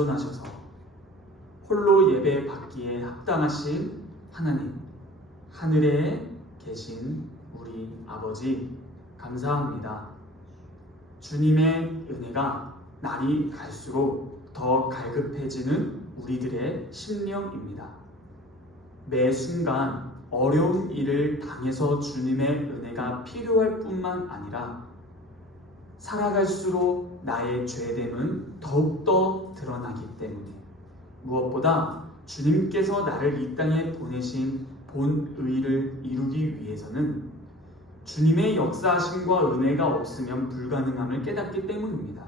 자존하셔서 홀로 예배 받기에 합당하신 하나님, 하늘에 계신 우리 아버지 감사합니다. 주님의 은혜가 날이 갈수록 더 갈급해지는 우리들의 심령입니다. 매 순간 어려운 일을 당해서 주님의 은혜가 필요할 뿐만 아니라 살아갈수록 나의 죄됨은 더욱더 드러나기 때문에 무엇보다 주님께서 나를 이 땅에 보내신 본의를 이루기 위해서는 주님의 역사하심과 은혜가 없으면 불가능함을 깨닫기 때문입니다.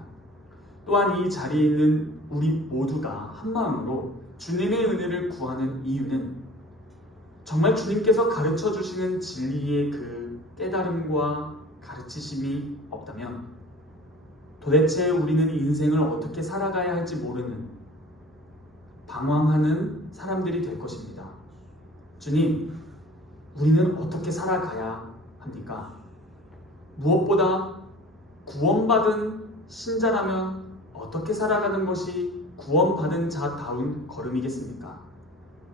또한 이 자리에 있는 우리 모두가 한마음으로 주님의 은혜를 구하는 이유는 정말 주님께서 가르쳐 주시는 진리의 그 깨달음과 가르치심이 없다면 도대체 우리는 인생을 어떻게 살아가야 할지 모르는 방황하는 사람들이 될 것입니다. 주님, 우리는 어떻게 살아가야 합니까? 무엇보다 구원받은 신자라면 어떻게 살아가는 것이 구원받은 자다운 걸음이겠습니까?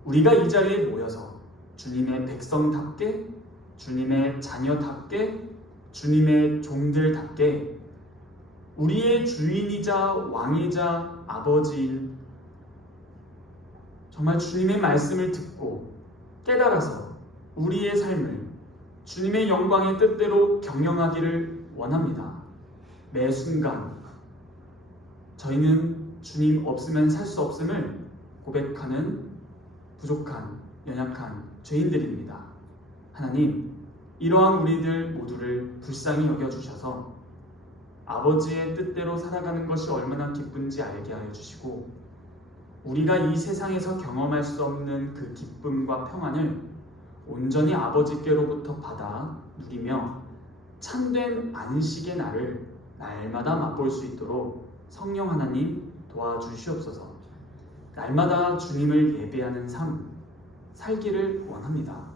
우리가 이 자리에 모여서 주님의 백성답게, 주님의 자녀답게, 주님의 종들답게 우리의 주인이자 왕이자 아버지인 정말 주님의 말씀을 듣고 깨달아서 우리의 삶을 주님의 영광의 뜻대로 경영하기를 원합니다. 매 순간 저희는 주님 없으면 살 수 없음을 고백하는 부족한, 연약한 죄인들입니다. 하나님, 이러한 우리들 모두를 불쌍히 여겨주셔서 아버지의 뜻대로 살아가는 것이 얼마나 기쁜지 알게 하여 주시고 우리가 이 세상에서 경험할 수 없는 그 기쁨과 평안을 온전히 아버지께로부터 받아 누리며 참된 안식의 날을 날마다 맛볼 수 있도록 성령 하나님 도와주시옵소서. 날마다 주님을 예배하는 삶 살기를 원합니다.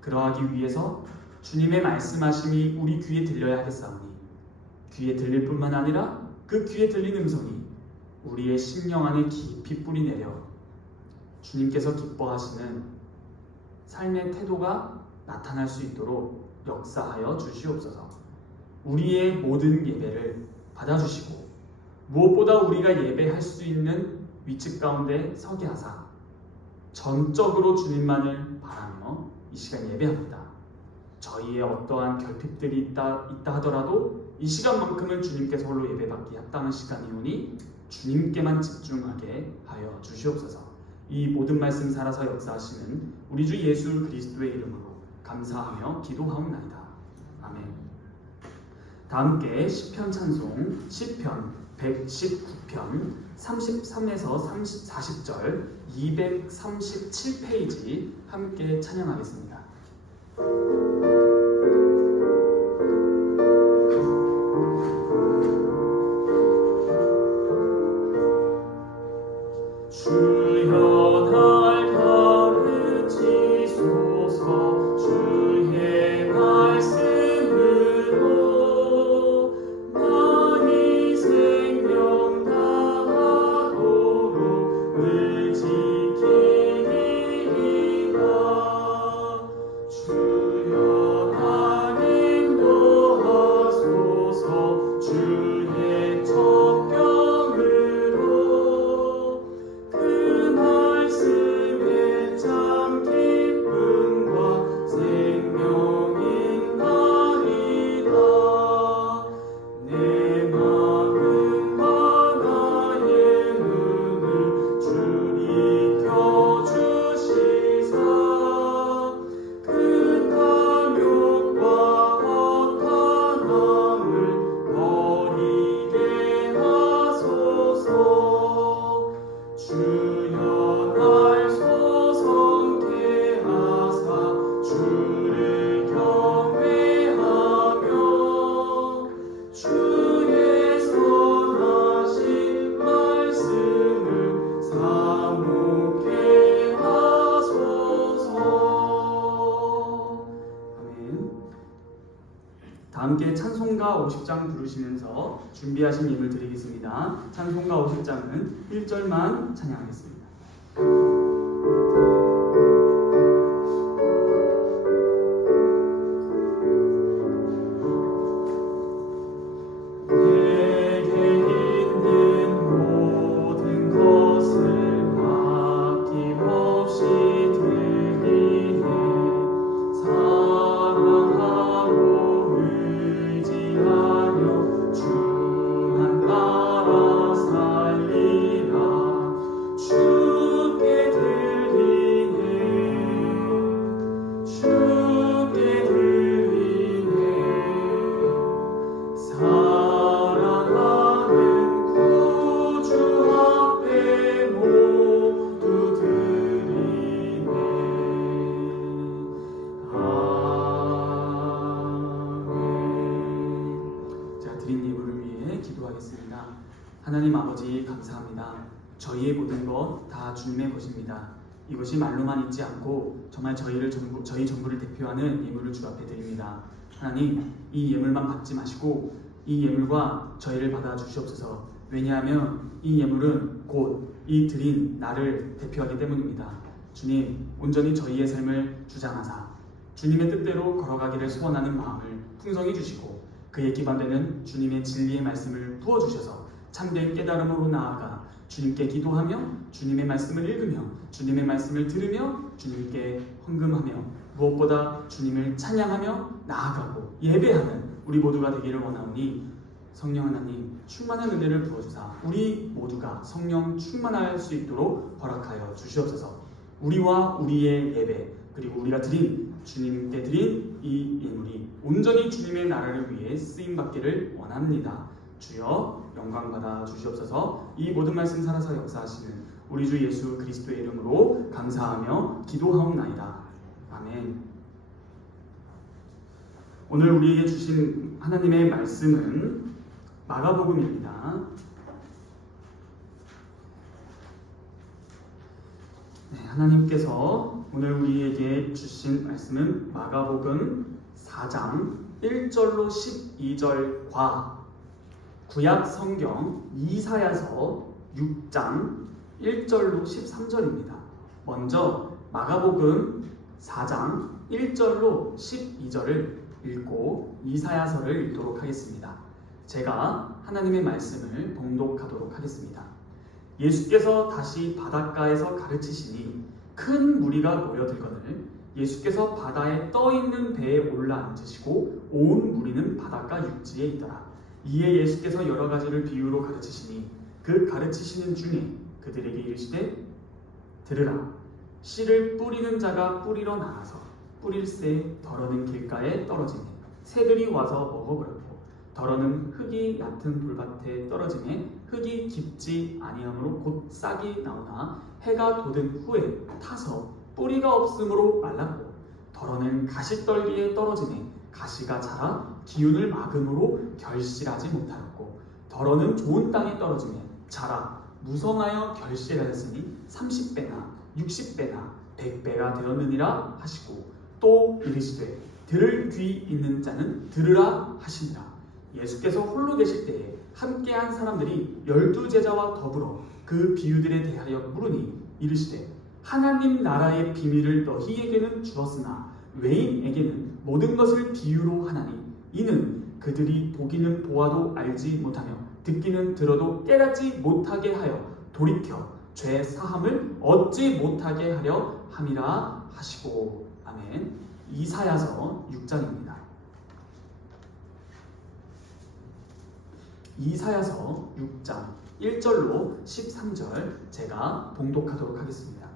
그러하기 위해서 주님의 말씀하심이 우리 귀에 들려야 하겠사오니 귀에 들릴 뿐만 아니라 그 귀에 들린 음성이 우리의 심령 안에 깊이 뿌리내려 주님께서 기뻐하시는 삶의 태도가 나타날 수 있도록 역사하여 주시옵소서. 우리의 모든 예배를 받아주시고 무엇보다 우리가 예배할 수 있는 위치 가운데 서게 하사 전적으로 주님만을 바라며 이 시간 예배합니다. 저희의 어떠한 결핍들이 있다 하더라도 이 시간만큼은 주님께서 홀로 예배받기 합당한 시간이오니 주님께만 집중하게 하여 주시옵소서. 이 모든 말씀 살아서 역사하시는 우리 주 예수 그리스도의 이름으로 감사하며 기도하옵나이다. 아멘. 다 함께 시편 찬송 시편 119편 33에서 40절 237페이지 함께 찬양하겠습니다. 주여 함께 찬송가 50장 부르시면서 준비하신 예물 드리겠습니다. 찬송가 50장은 1절만 찬양하겠습니다. 하나님 아버지 감사합니다. 저희의 모든 것 다 주님의 것입니다. 이것이 말로만 있지 않고 정말 저희 전부를 대표하는 예물을 주 앞에 드립니다. 하나님, 이 예물만 받지 마시고 이 예물과 저희를 받아 주시옵소서. 왜냐하면 이 예물은 곧 이 드린 나를 대표하기 때문입니다. 주님, 온전히 저희의 삶을 주장하사 주님의 뜻대로 걸어가기를 소원하는 마음을 풍성히 주시고 그에 기반되는 주님의 진리의 말씀을 부어주셔서 참된 깨달음으로 나아가 주님께 기도하며 주님의 말씀을 읽으며 주님의 말씀을 들으며 주님께 헌금하며 무엇보다 주님을 찬양하며 나아가고 예배하는 우리 모두가 되기를 원하오니 성령 하나님 충만한 은혜를 부어주사 우리 모두가 성령 충만할 수 있도록 허락하여 주시옵소서. 우리와 우리의 예배 그리고 우리가 주님께 드린 이 예물이 온전히 주님의 나라를 위해 쓰임받기를 원합니다. 주여 영광 받아 주시옵소서. 이 모든 말씀 살아서 역사하시는 우리 주 예수 그리스도의 이름으로 감사하며 기도하옵나이다. 아멘. 오늘 우리에게 주신 하나님의 말씀은 마가복음입니다. 하나님께서 오늘 우리에게 주신 말씀은 마가복음 4장 1절로 12절과 구약 성경 이사야서 6장 1절로 13절입니다. 먼저 마가복음 4장 1절로 12절을 읽고 이사야서를 읽도록 하겠습니다. 제가 하나님의 말씀을 봉독하도록 하겠습니다. 예수께서 다시 바닷가에서 가르치시니 큰 무리가 모여들거늘 예수께서 바다에 떠있는 배에 올라앉으시고 온 무리는 바닷가 육지에 있더라. 이에 예수께서 여러 가지를 비유로 가르치시니 그 가르치시는 중에 그들에게 이르시되 들으라. 씨를 뿌리는 자가 뿌리러 나가서 뿌릴새 덜어는 길가에 떨어지니 새들이 와서 먹어버렸고 덜어는 흙이 얕은 돌밭에 떨어지니 흙이 깊지 아니하므로 곧 싹이 나오나 해가 돋은 후에 타서 뿌리가 없으므로 말랐고 덜어는 가시떨기에 떨어지니 가시가 자라 기운을 막음으로 결실하지 못하였고 덜어는 좋은 땅에 떨어지니 자라 무성하여 결실하였으니 30배나 60배나 100배가 되었느니라 하시고 또 이르시되 들을 귀 있는 자는 들으라 하시니라. 예수께서 홀로 계실 때에 함께한 사람들이 12제자와 더불어 그 비유들에 대하여 물으니 이르시되 하나님 나라의 비밀을 너희에게는 주었으나 외인에게는 모든 것을 비유로 하나니 이는 그들이 보기는 보아도 알지 못하며 듣기는 들어도 깨닫지 못하게 하여 돌이켜 죄 사함을 얻지 못하게 하려 함이라 하시고. 아멘. 이사야서 6장입니다. 이사야서 6장 1절로 13절 제가 봉독하도록 하겠습니다.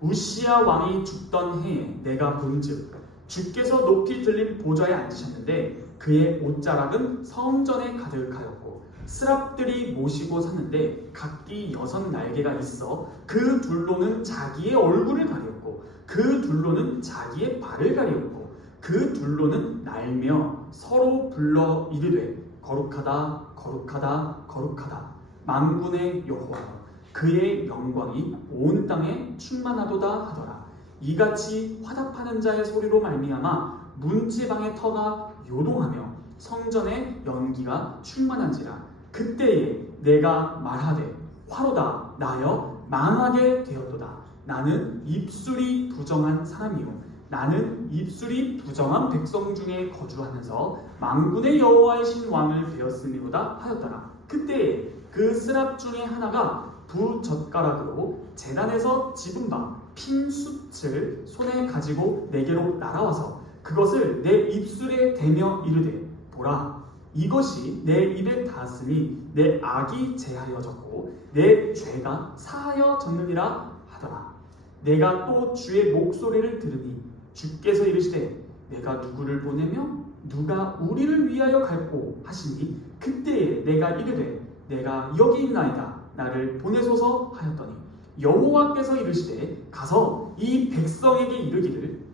우시야 왕이 죽던 해에 내가 본즉 주께서 높이 들린 보좌에 앉으셨는데 그의 옷자락은 성전에 가득하였고 스랍들이 모시고 샀는데 각기 6 날개가 있어 그 둘로는 자기의 얼굴을 가리었고 그 둘로는 자기의 발을 가리었고 그 둘로는 날며 서로 불러 이르되 거룩하다 거룩하다 거룩하다 만군의 여호와 그의 영광이 온 땅에 충만하도다 하더라. 이같이 화답하는 자의 소리로 말미암아 문지방의 터가 요동하며 성전의 연기가 충만한지라. 그때에 내가 말하되 화로다 나여 망하게 되었도다. 나는 입술이 부정한 사람이요 나는 입술이 부정한 백성 중에 거주하면서 만군의 여호와이신 왕을 배웠음이로다 하였더라. 그때에 그 스랍 중에 하나가 부젓가락으로 제단에서 집은 바 핀 숯을 손에 가지고 내게로 날아와서 그것을 내 입술에 대며 이르되 보라 이것이 내 입에 닿았으니 내 악이 제하여졌고 내 죄가 사하여졌느니라 하더라. 내가 또 주의 목소리를 들으니 주께서 이르시되 내가 누구를 보내며 누가 우리를 위하여 갈꼬 하시니 그때에 내가 이르되 내가 여기 있나이다 나를 보내소서 하였더니 여호와께서 이르시되 가서 이 백성에게 이르기를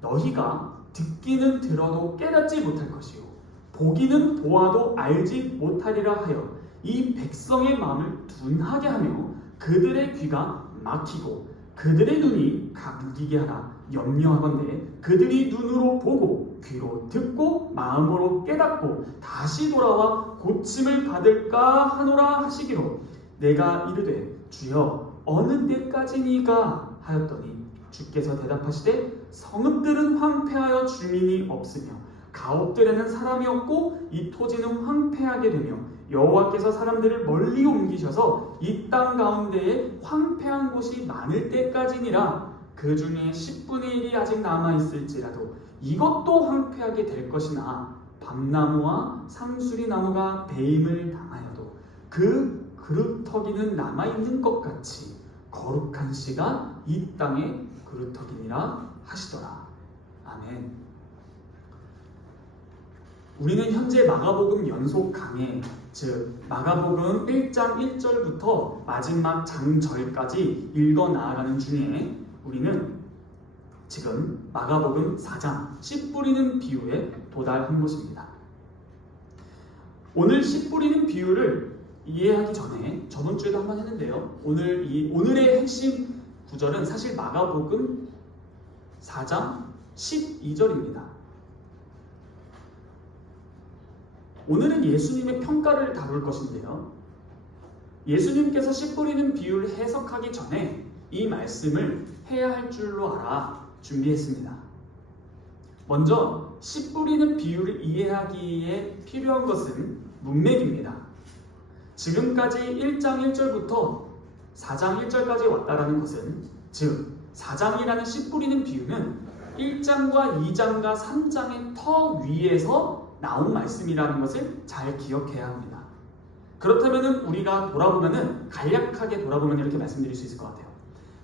너희가 듣기는 들어도 깨닫지 못할 것이요 보기는 보아도 알지 못하리라 하여 이 백성의 마음을 둔하게 하며 그들의 귀가 막히고 그들의 눈이 감기게 하라. 염려하건대 그들이 눈으로 보고 귀로 듣고 마음으로 깨닫고 다시 돌아와 고침을 받을까 하노라 하시기로 내가 이르되 주여 어느 때까지니가 하였더니 주께서 대답하시되 성읍들은 황폐하여 주민이 없으며 가옥들에는 사람이 없고 이 토지는 황폐하게 되며 여호와께서 사람들을 멀리 옮기셔서 이 땅 가운데에 황폐한 곳이 많을 때까지니라. 그 중에 10분의 1이 아직 남아있을지라도 이것도 황폐하게 될 것이나 밤나무와 상수리 나무가 배임을 당하여도 그 그루터기는 남아있는 것 같이 거룩한 씨가 이 땅의 그루터기니라 하시더라. 아멘. 우리는 현재 마가복음 연속 강해, 즉 마가복음 1장 1절부터 마지막 장절까지 읽어 나아가는 중에 우리는 지금 마가복음 4장 씨 뿌리는 비유에 도달한 것입니다. 오늘 씨 뿌리는 비유를 이해하기 전에 저번 주에도 한번 했는데요. 오늘의 핵심 구절은 사실 마가복음 4장 12절입니다. 오늘은 예수님의 평가를 다룰 것인데요. 예수님께서 씨 뿌리는 비유를 해석하기 전에 이 말씀을 해야 할 줄로 알아 준비했습니다. 먼저 씨 뿌리는 비유를 이해하기에 필요한 것은 문맥입니다. 지금까지 1장 1절부터 4장 1절까지 왔다라는 것은 즉 4장이라는 씨 뿌리는 비유는 1장과 2장과 3장의 터 위에서 나온 말씀이라는 것을 잘 기억해야 합니다. 그렇다면 우리가 간략하게 돌아보면 이렇게 말씀드릴 수 있을 것 같아요.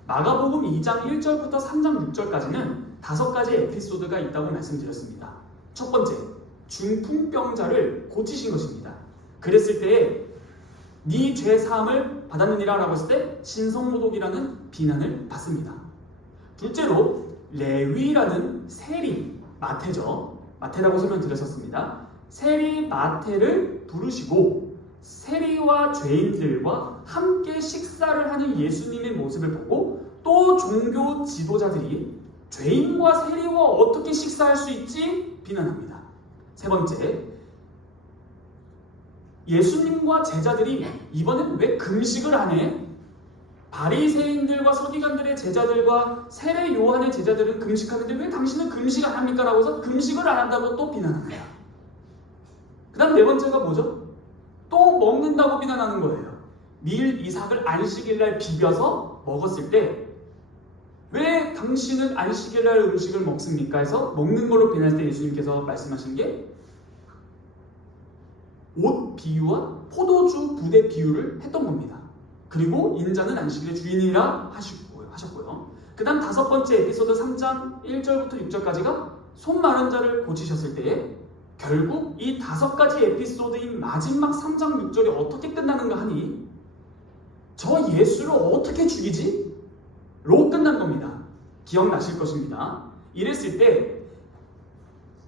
마가복음 2장 1절부터 3장 6절까지는 5가지 에피소드가 있다고 말씀드렸습니다. 첫 번째, 중풍병자를 고치신 것입니다. 그랬을 때에 네 죄 사함을 받았느니라 라고 했을 때 신성모독이라는 비난을 받습니다. 둘째로 레위라는 세리, 마태죠. 마태라고 설명드렸었습니다. 세리 마태를 부르시고 세리와 죄인들과 함께 식사를 하는 예수님의 모습을 보고 또 종교 지도자들이 죄인과 세리와 어떻게 식사할 수 있지? 비난합니다. 세 번째, 예수님과 제자들이 이번엔 왜 금식을 안 해? 바리새인들과 서기관들의 제자들과 세례 요한의 제자들은 금식하는데 왜 당신은 금식 안 합니까? 라고 해서 금식을 안 한다고 또 비난합니다. 그 다음 네 번째가 뭐죠? 또 먹는다고 비난하는 거예요. 밀 이삭을 안식일날 비벼서 먹었을 때 왜 당신은 안식일날 음식을 먹습니까? 해서 먹는 걸로 비난할 때 예수님께서 말씀하신 게 옷 비유와 포도주 부대 비유를 했던 겁니다. 그리고 인자는 안식일의 주인이라 하셨고요. 그 다음 5번째 에피소드 3장 1절부터 6절까지가 손 마른 자를 고치셨을 때에 결국 이 5가지 에피소드인 마지막 3장 6절이 어떻게 끝나는가 하니 저 예수를 어떻게 죽이지? 로 끝난 겁니다. 기억나실 것입니다. 이랬을 때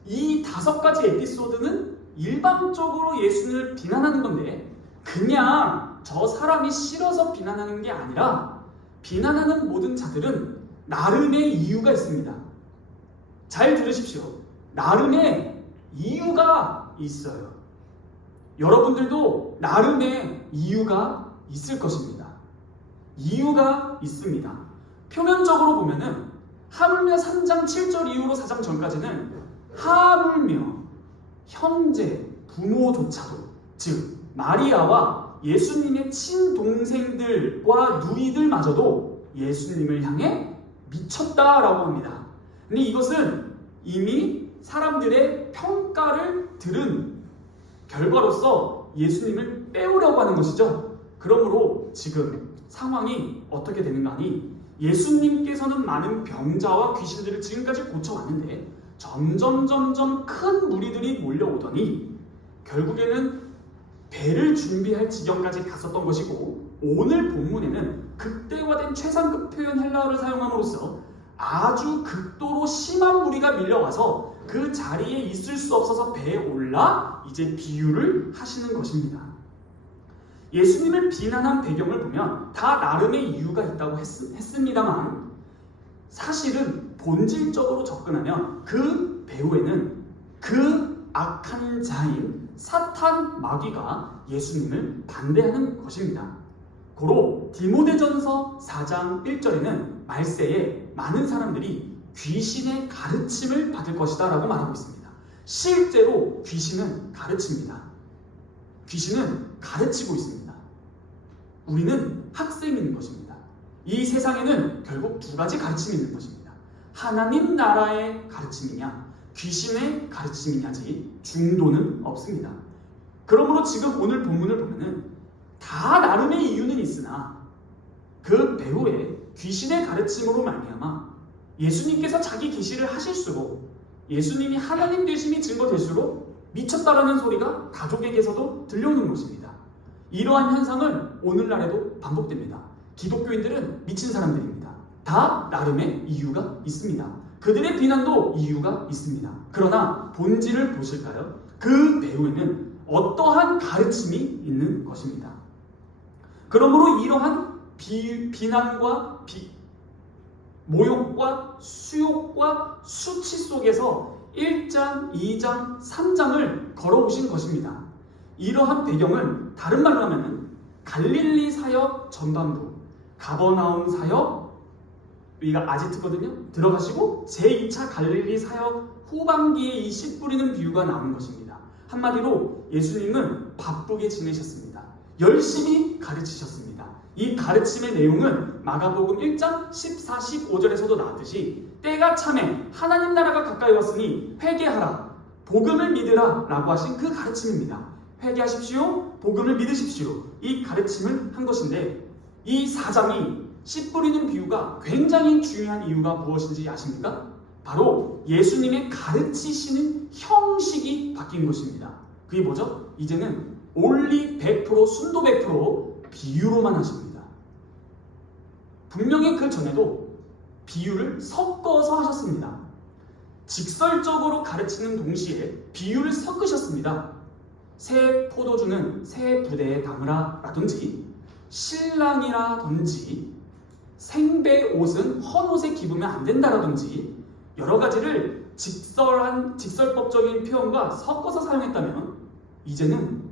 이 5가지 에피소드는 일방적으로 예수를 비난하는 건데 그냥 저 사람이 싫어서 비난하는 게 아니라 비난하는 모든 자들은 나름의 이유가 있습니다. 잘 들으십시오. 나름의 이유가 있어요. 여러분들도 나름의 이유가 있을 것입니다. 이유가 있습니다. 표면적으로 보면은 하물며 3장 7절 이후로 4장 전까지는 하물며 형제, 부모조차도, 즉 마리아와 예수님의 친동생들과 누이들마저도 예수님을 향해 미쳤다라고 합니다. 근데 이것은 이미 사람들의 평가를 들은 결과로서 예수님을 빼오려고 하는 것이죠. 그러므로 지금 상황이 어떻게 되는가 하니 예수님께서는 많은 병자와 귀신들을 지금까지 고쳐왔는데 점점 큰 무리들이 몰려오더니 결국에는 배를 준비할 지경까지 갔었던 것이고, 오늘 본문에는 극대화된 최상급 표현 헬라어를 사용함으로써 아주 극도로 심한 무리가 밀려와서 그 자리에 있을 수 없어서 배에 올라 이제 비유를 하시는 것입니다. 예수님을 비난한 배경을 보면 다 나름의 이유가 있다고 했습니다만 사실은 본질적으로 접근하면 그 배후에는 그 악한 자인 사탄 마귀가 예수님을 반대하는 것입니다. 고로 디모데전서 4장 1절에는 말세에 많은 사람들이 귀신의 가르침을 받을 것이다 라고 말하고 있습니다. 실제로 귀신은 가르칩니다. 귀신은 가르치고 있습니다. 우리는 학생인 것입니다. 이 세상에는 결국 두 가지 가르침이 있는 것입니다. 하나님 나라의 가르침이냐, 귀신의 가르침이냐지 중도는 없습니다. 그러므로 지금 오늘 본문을 보면은 다 나름의 이유는 있으나 그 배후에 귀신의 가르침으로 말미암아 예수님께서 자기 계시를 하실수록, 예수님이 하나님 되심이 증거될수록 미쳤다라는 소리가 가족에게서도 들려오는 것입니다. 이러한 현상은 오늘날에도 반복됩니다. 기독교인들은 미친 사람들입니다. 다 나름의 이유가 있습니다. 그들의 비난도 이유가 있습니다. 그러나 본질을 보실까요? 그 배후에는 어떠한 가르침이 있는 것입니다. 그러므로 이러한 비난과 모욕과 수욕과 수치 속에서 1장, 2장, 3장을 걸어오신 것입니다. 이러한 배경은 다른 말로 하면 갈릴리 사역 전반부, 가버나움 사역, 여기가 아지트거든요. 들어가시고 제2차 갈릴리 사역 후반기에 이 씨 뿌리는 비유가 나오는 것입니다. 한마디로 예수님은 바쁘게 지내셨습니다. 열심히 가르치셨습니다. 이 가르침의 내용은 마가복음 1장 14, 15절에서도 나왔듯이 때가 차매 하나님 나라가 가까이 왔으니 회개하라, 복음을 믿으라 라고 하신 그 가르침입니다. 회개하십시오, 복음을 믿으십시오, 이 가르침을 한 것인데, 이 4장이 씨 뿌리는 비유가 굉장히 중요한 이유가 무엇인지 아십니까? 바로 예수님의 가르치시는 형식이 바뀐 것입니다. 그게 뭐죠? 이제는 올리 100%, 순도 100% 비유로만 하십니다. 분명히 그 전에도 비유를 섞어서 하셨습니다. 직설적으로 가르치는 동시에 비유를 섞으셨습니다. 새 포도주는 새 부대에 담으라 라든지, 신랑이라든지, 생배 옷은 헌 옷에 기부면 안 된다라든지, 여러 가지를 직설법적인 표현과 섞어서 사용했다면 이제는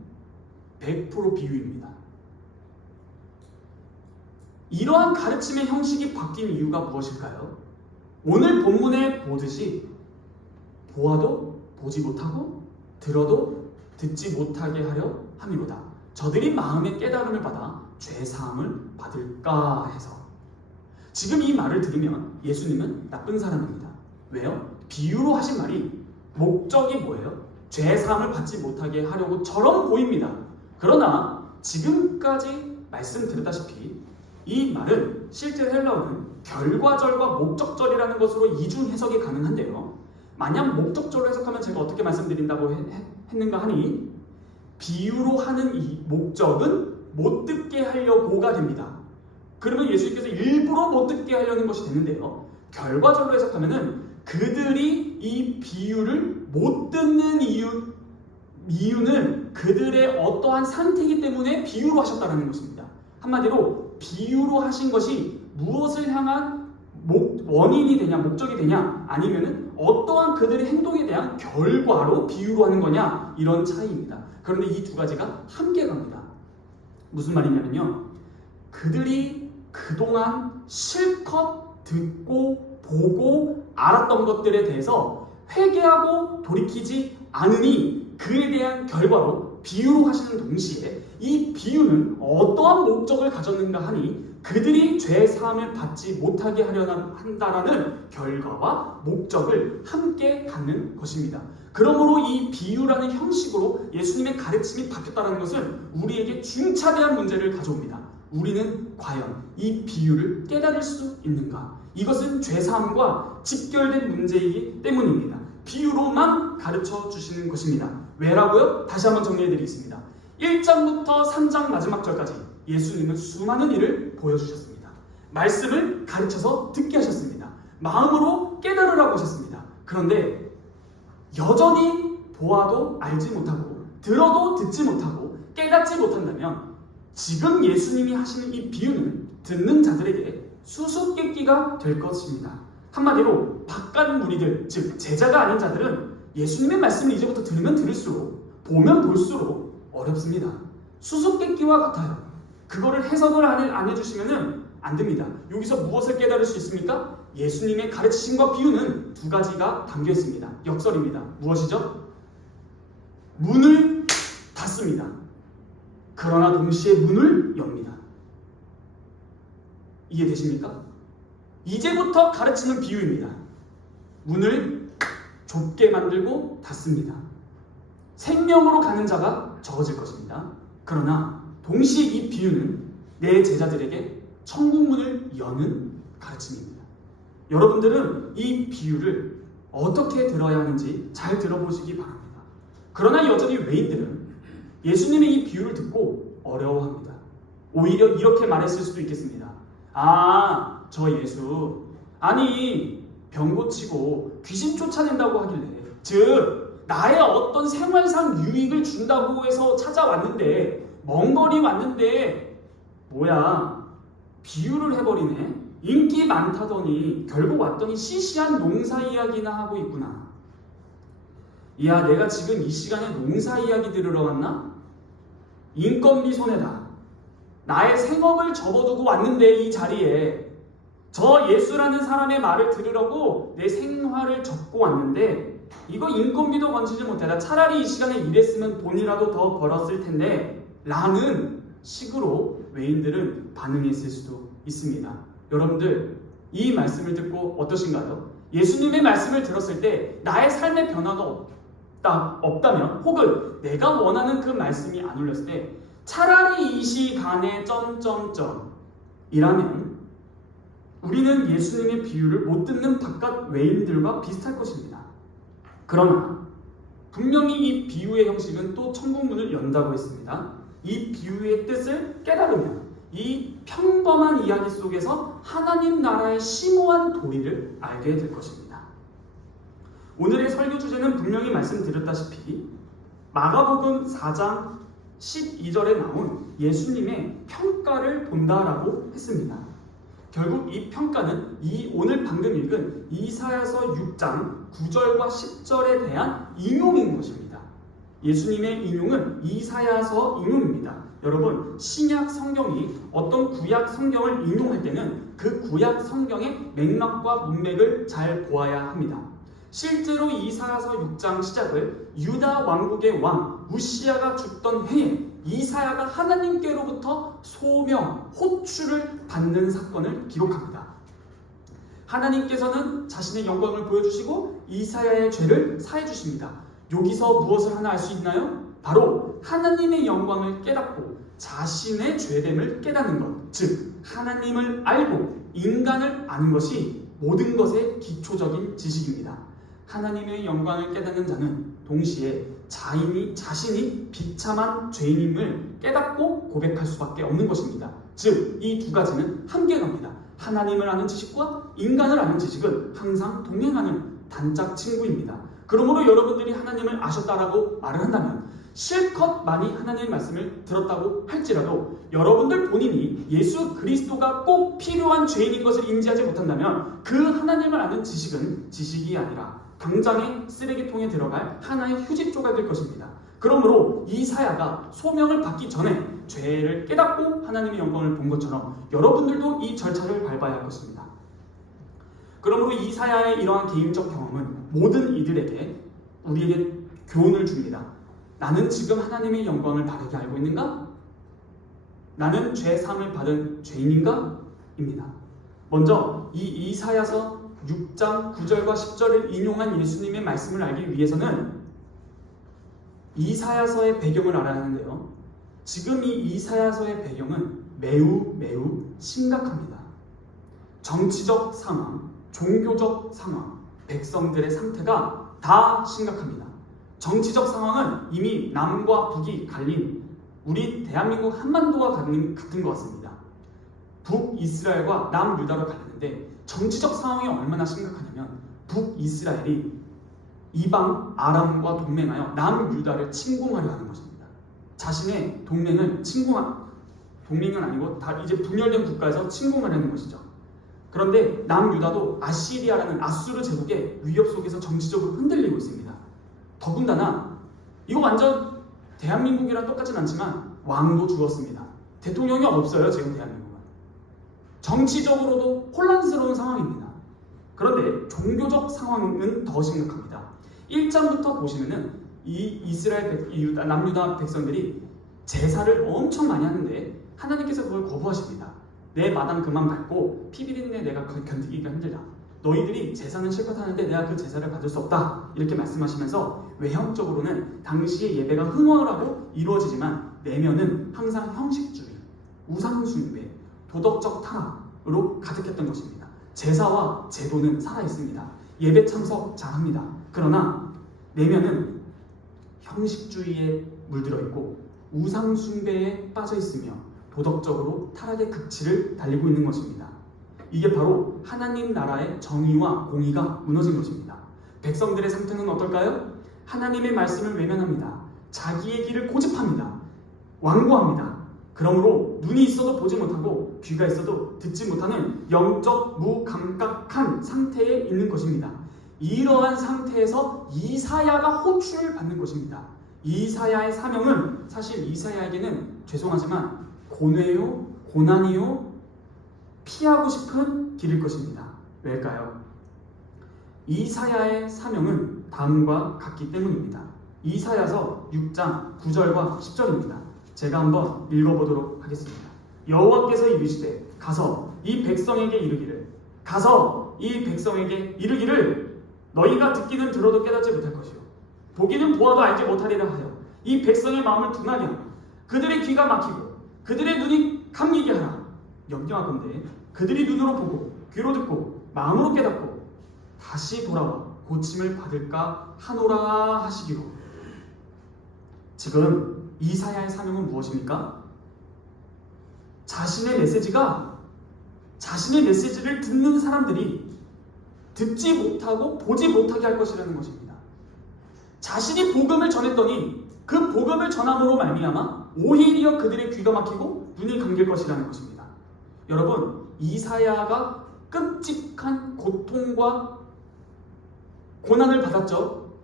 100% 비유입니다. 이러한 가르침의 형식이 바뀐 이유가 무엇일까요? 오늘 본문에 보듯이 보아도 보지 못하고 들어도 듣지 못하게 하려 함이로다. 저들이 마음의 깨달음을 받아 죄사함을 받을까 해서. 지금 이 말을 들으면 예수님은 나쁜 사람입니다. 왜요? 비유로 하신 말이 목적이 뭐예요? 죄사함을 받지 못하게 하려고처럼 보입니다. 그러나 지금까지 말씀드렸다시피 이 말은 실제 헬라어는 결과절과 목적절이라는 것으로 이중 해석이 가능한데요. 만약 목적절로 해석하면 제가 어떻게 말씀드린다고 했는가 하니, 비유로 하는 이 목적은 못 듣게 하려고가 됩니다. 그러면 예수님께서 일부러 못 듣게 하려는 것이 되는데요. 결과절로 해석하면은 그들이 이 비유를 못 듣는 이유는 그들의 어떠한 상태이기 때문에 비유로 하셨다는 것입니다. 한마디로 비유로 하신 것이 무엇을 향한 원인이 되냐, 목적이 되냐, 아니면은 어떠한 그들의 행동에 대한 결과로 비유로 하는 거냐, 이런 차이입니다. 그런데 이 두 가지가 함께 갑니다. 무슨 말이냐면요, 그들이 그동안 실컷 듣고 보고 알았던 것들에 대해서 회개하고 돌이키지 않으니 그에 대한 결과로 비유로 하시는 동시에 이 비유는 어떠한 목적을 가졌는가 하니 그들이 죄 사함을 받지 못하게 하려나 한다라는 결과와 목적을 함께 갖는 것입니다. 그러므로 이 비유라는 형식으로 예수님의 가르침이 바뀌었다는 것은 우리에게 중차대한 문제를 가져옵니다. 우리는 과연 이 비유를 깨달을 수 있는가? 이것은 죄사함과 직결된 문제이기 때문입니다. 비유로만 가르쳐 주시는 것입니다. 왜라고요? 다시 한번 정리해드리겠습니다. 1장부터 3장 마지막 절까지 예수님은 수많은 일을 보여주셨습니다. 말씀을 가르쳐서 듣게 하셨습니다. 마음으로 깨달으라고 하셨습니다. 그런데 여전히 보아도 알지 못하고 들어도 듣지 못하고 깨닫지 못한다면 지금 예수님이 하시는 이 비유는 듣는 자들에게 수수께끼가 될 것입니다. 한마디로 바깥 무리들, 즉 제자가 아닌 자들은 예수님의 말씀을 이제부터 들으면 들을수록 보면 볼수록 어렵습니다. 수수께끼와 같아요. 그거를 해석을 안 해주시면 안 됩니다. 여기서 무엇을 깨달을 수 있습니까? 예수님의 가르치심과 비유는 두 가지가 담겨 있습니다. 역설입니다. 무엇이죠? 문을 닫습니다. 그러나 동시에 문을 엽니다. 이해되십니까? 이제부터 가르치는 비유입니다. 문을 좁게 만들고 닫습니다. 생명으로 가는 자가 적어질 것입니다. 그러나 동시에 이 비유는 내 제자들에게 천국 문을 여는 가르침입니다. 여러분들은 이 비유를 어떻게 들어야 하는지 잘 들어보시기 바랍니다. 그러나 여전히 외인들은 예수님의 이 비유를 듣고 어려워합니다. 오히려 이렇게 말했을 수도 있겠습니다. 아, 저 예수, 아니 병 고치고 귀신 쫓아낸다고 하길래, 즉 나의 어떤 생활상 유익을 준다고 해서 찾아왔는데, 먼 거리 왔는데 뭐야 비유를 해버리네. 인기 많다더니 결국 왔더니 시시한 농사 이야기나 하고 있구나. 이야, 내가 지금 이 시간에 농사 이야기 들으러 왔나? 인건비 손해다. 나의 생업을 접어두고 왔는데 이 자리에 저 예수라는 사람의 말을 들으려고 내 생활을 접고 왔는데 이거 인건비도 건지지 못해. 나 차라리 이 시간에 일했으면 돈이라도 더 벌었을 텐데 라는 식으로 외인들은 반응했을 수도 있습니다. 여러분들, 이 말씀을 듣고 어떠신가요? 예수님의 말씀을 들었을 때 나의 삶의 변화가 없다면, 혹은 내가 원하는 그 말씀이 안 울렸을 때 차라리 이 시간에 이라면 우리는 예수님의 비유를 못 듣는 바깥 외인들과 비슷할 것입니다. 그러나 분명히 이 비유의 형식은 또 천국문을 연다고 했습니다. 이 비유의 뜻을 깨달으면 이 평범한 이야기 속에서 하나님 나라의 심오한 도리를 알게 될 것입니다. 오늘의 설교 주제는 분명히 말씀드렸다시피 마가복음 4장 12절에 나온 예수님의 평가를 본다라고 했습니다. 결국 이 평가는 오늘 방금 읽은 이사야서 6장 9절과 10절에 대한 인용인 것입니다. 예수님의 인용은 이사야서 인용입니다. 여러분, 신약 성경이 어떤 구약 성경을 인용할 때는 그 구약 성경의 맥락과 문맥을 잘 보아야 합니다. 실제로 이사야서 6장 시작을 유다 왕국의 왕 우시야가 죽던 해에 이사야가 하나님께로부터 소명, 호출을 받는 사건을 기록합니다. 하나님께서는 자신의 영광을 보여주시고 이사야의 죄를 사해 주십니다. 여기서 무엇을 하나 알 수 있나요? 바로 하나님의 영광을 깨닫고 자신의 죄됨을 깨닫는 것, 즉 하나님을 알고 인간을 아는 것이 모든 것의 기초적인 지식입니다. 하나님의 영광을 깨닫는 자는 동시에 자신이 비참한 죄인임을 깨닫고 고백할 수밖에 없는 것입니다. 즉 이 두 가지는 함께 갑니다. 하나님을 아는 지식과 인간을 아는 지식은 항상 동행하는 단짝 친구입니다. 그러므로 여러분들이 하나님을 아셨다라고 말을 한다면 실컷 많이 하나님의 말씀을 들었다고 할지라도 여러분들 본인이 예수 그리스도가 꼭 필요한 죄인인 것을 인지하지 못한다면 그 하나님을 아는 지식은 지식이 아니라 당장의 쓰레기통에 들어갈 하나의 휴지 조각일 것입니다. 그러므로 이사야가 소명을 받기 전에 죄를 깨닫고 하나님의 영광을 본 것처럼 여러분들도 이 절차를 밟아야 할 것입니다. 그러므로 이사야의 이러한 개인적 경험은 모든 이들에게 우리에게 교훈을 줍니다. 나는 지금 하나님의 영광을 바르게 알고 있는가? 나는 죄 사함을 받은 죄인인가? 입니다. 먼저 이 이사야서 6장 9절과 10절을 인용한 예수님의 말씀을 알기 위해서는 이사야서의 배경을 알아야 하는데요. 지금 이 이사야서의 배경은 매우 심각합니다. 정치적 상황, 종교적 상황, 백성들의 상태가 다 심각합니다. 정치적 상황은 이미 남과 북이 갈린 우리 대한민국 한반도와 같은 것 같습니다. 북이스라엘과 남유다로 갈렸는데 정치적 상황이 얼마나 심각하냐면 북이스라엘이 이방 아람과 동맹하여 남유다를 침공하려 하는 것입니다. 자신의 동맹은 동맹은 아니고 다 이제 분열된 국가에서 침공하려는 것이죠. 그런데 남유다도 아시리아라는 아수르 제국의 위협 속에서 정치적으로 흔들리고 있습니다. 더군다나 이거 완전 대한민국이랑 똑같진 않지만 왕도 죽었습니다. 대통령이 없어요. 지금 대한민국은. 정치적으로도 혼란스러운 상황입니다. 그런데 종교적 상황은 더 심각합니다. 1장부터 보시면은 이 남유다 백성들이 제사를 엄청 많이 하는데 하나님께서 그걸 거부하십니다. 내 마당 그만 밟고 피비린내 내가 견디기가 힘들다. 너희들이 제사는 실컷 하는데 내가 그 제사를 받을 수 없다. 이렇게 말씀하시면서 외형적으로는 당시의 예배가 흥얼하고 이루어지지만 내면은 항상 형식주의, 우상숭배, 도덕적 타락으로 가득했던 것입니다. 제사와 제도는 살아있습니다. 예배 참석 잘합니다. 그러나 내면은 형식주의에 물들어 있고 우상숭배에 빠져 있으며 도덕적으로 타락의 극치를 달리고 있는 것입니다. 이게 바로 하나님 나라의 정의와 공의가 무너진 것입니다. 백성들의 상태는 어떨까요? 하나님의 말씀을 외면합니다. 자기의 길을 고집합니다. 완고합니다. 그러므로 눈이 있어도 보지 못하고 귀가 있어도 듣지 못하는 영적 무감각한 상태에 있는 것입니다. 이러한 상태에서 이사야가 호출을 받는 것입니다. 이사야의 사명은 사실 이사야에게는 죄송하지만 고뇌요, 고난이요, 피하고 싶은 길일 것입니다. 왜일까요? 이사야의 사명은 다음과 같기 때문입니다. 이사야서 6장 9절과 10절입니다. 제가 한번 읽어보도록 하겠습니다. 여호와께서 이르시되 가서 이 백성에게 이르기를 너희가 듣기는 들어도 깨닫지 못할 것이요 보기는 보아도 알지 못하리라 하여 이 백성의 마음을 둔하게 하고 그들의 귀가 막히고 그들의 눈이 감기게 하라. 염려하건대 그들이 눈으로 보고 귀로 듣고 마음으로 깨닫고 다시 돌아와 고침을 받을까 하노라 하시기로. 지금 이사야의 사명은 무엇입니까? 자신의 메시지를 듣는 사람들이 듣지 못하고 보지 못하게 할 것이라는 것입니다. 자신이 복음을 전했더니 그 복음을 전함으로 말미암아 오히려 그들의 귀가 막히고 눈이 감길 것이라는 것입니다. 여러분, 이사야가 끔찍한 고통과 고난을 받았죠.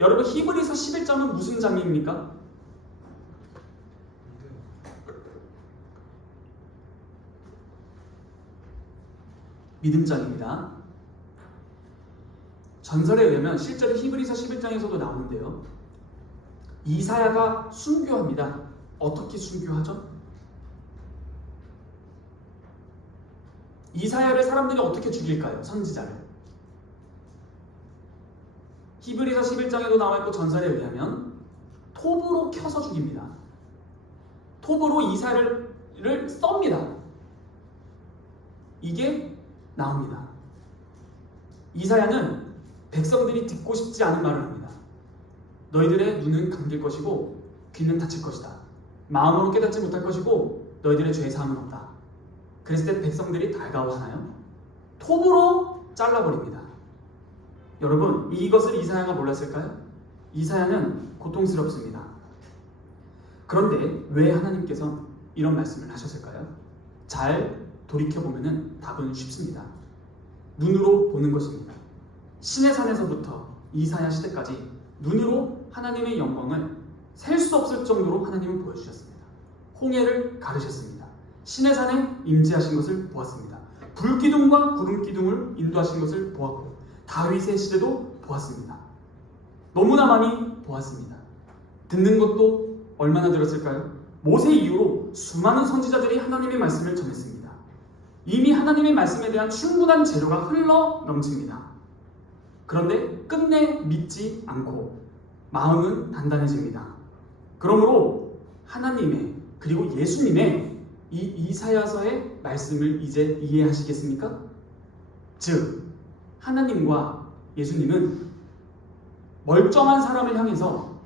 여러분, 히브리서 11장은 무슨 장입니까? 믿음장입니다. 전설에 의하면 실제로 히브리서 11장에서도 나오는데요. 이사야가 순교합니다. 어떻게 순교하죠? 이사야를 사람들이 어떻게 죽일까요? 선지자를. 히브리서 11장에도 나와있고 전설에 의하면 톱으로 켜서 죽입니다. 톱으로 이사야를 썹니다. 이게 나옵니다. 이사야는 백성들이 듣고 싶지 않은 말을 합니다. 너희들의 눈은 감길 것이고 귀는 닫힐 것이다. 마음으로 깨닫지 못할 것이고 너희들의 죄의 사함은 없다. 그랬을 때 백성들이 달가워하나요? 톱으로 잘라버립니다. 여러분, 이것을 이사야가 몰랐을까요? 이사야는 고통스럽습니다. 그런데 왜 하나님께서 이런 말씀을 하셨을까요? 잘 돌이켜보면 답은 쉽습니다. 눈으로 보는 것입니다. 시내산에서부터 이사야 시대까지 눈으로 하나님의 영광을 셀 수 없을 정도로 하나님은 보여주셨습니다. 홍해를 가르셨습니다. 시내산에 임재하신 것을 보았습니다. 불기둥과 구름기둥을 인도하신 것을 보았고 다윗의 시대도 보았습니다. 너무나 많이 보았습니다. 듣는 것도 얼마나 들었을까요? 모세 이후로 수많은 선지자들이 하나님의 말씀을 전했습니다. 이미 하나님의 말씀에 대한 충분한 재료가 흘러 넘칩니다. 그런데 끝내 믿지 않고 마음은 단단해집니다. 그러므로 하나님의 그리고 예수님의 이 이사야서의 말씀을 이제 이해하시겠습니까? 즉 하나님과 예수님은 멀쩡한 사람을 향해서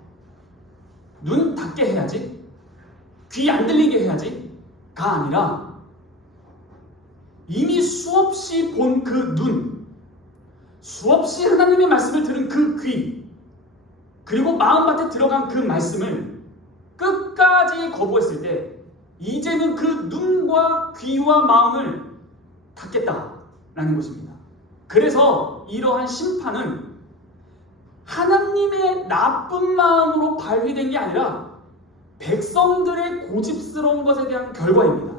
눈 닫게 해야지, 귀 안 들리게 해야지가 아니라 이미 수없이 본 그 눈, 수없이 하나님의 말씀을 들은 그 귀, 그리고 마음밭에 들어간 그 말씀을 끝까지 거부했을 때 이제는 그 눈과 귀와 마음을 닫겠다라는 것입니다. 그래서 이러한 심판은 하나님의 나쁜 마음으로 발휘된 게 아니라 백성들의 고집스러운 것에 대한 결과입니다.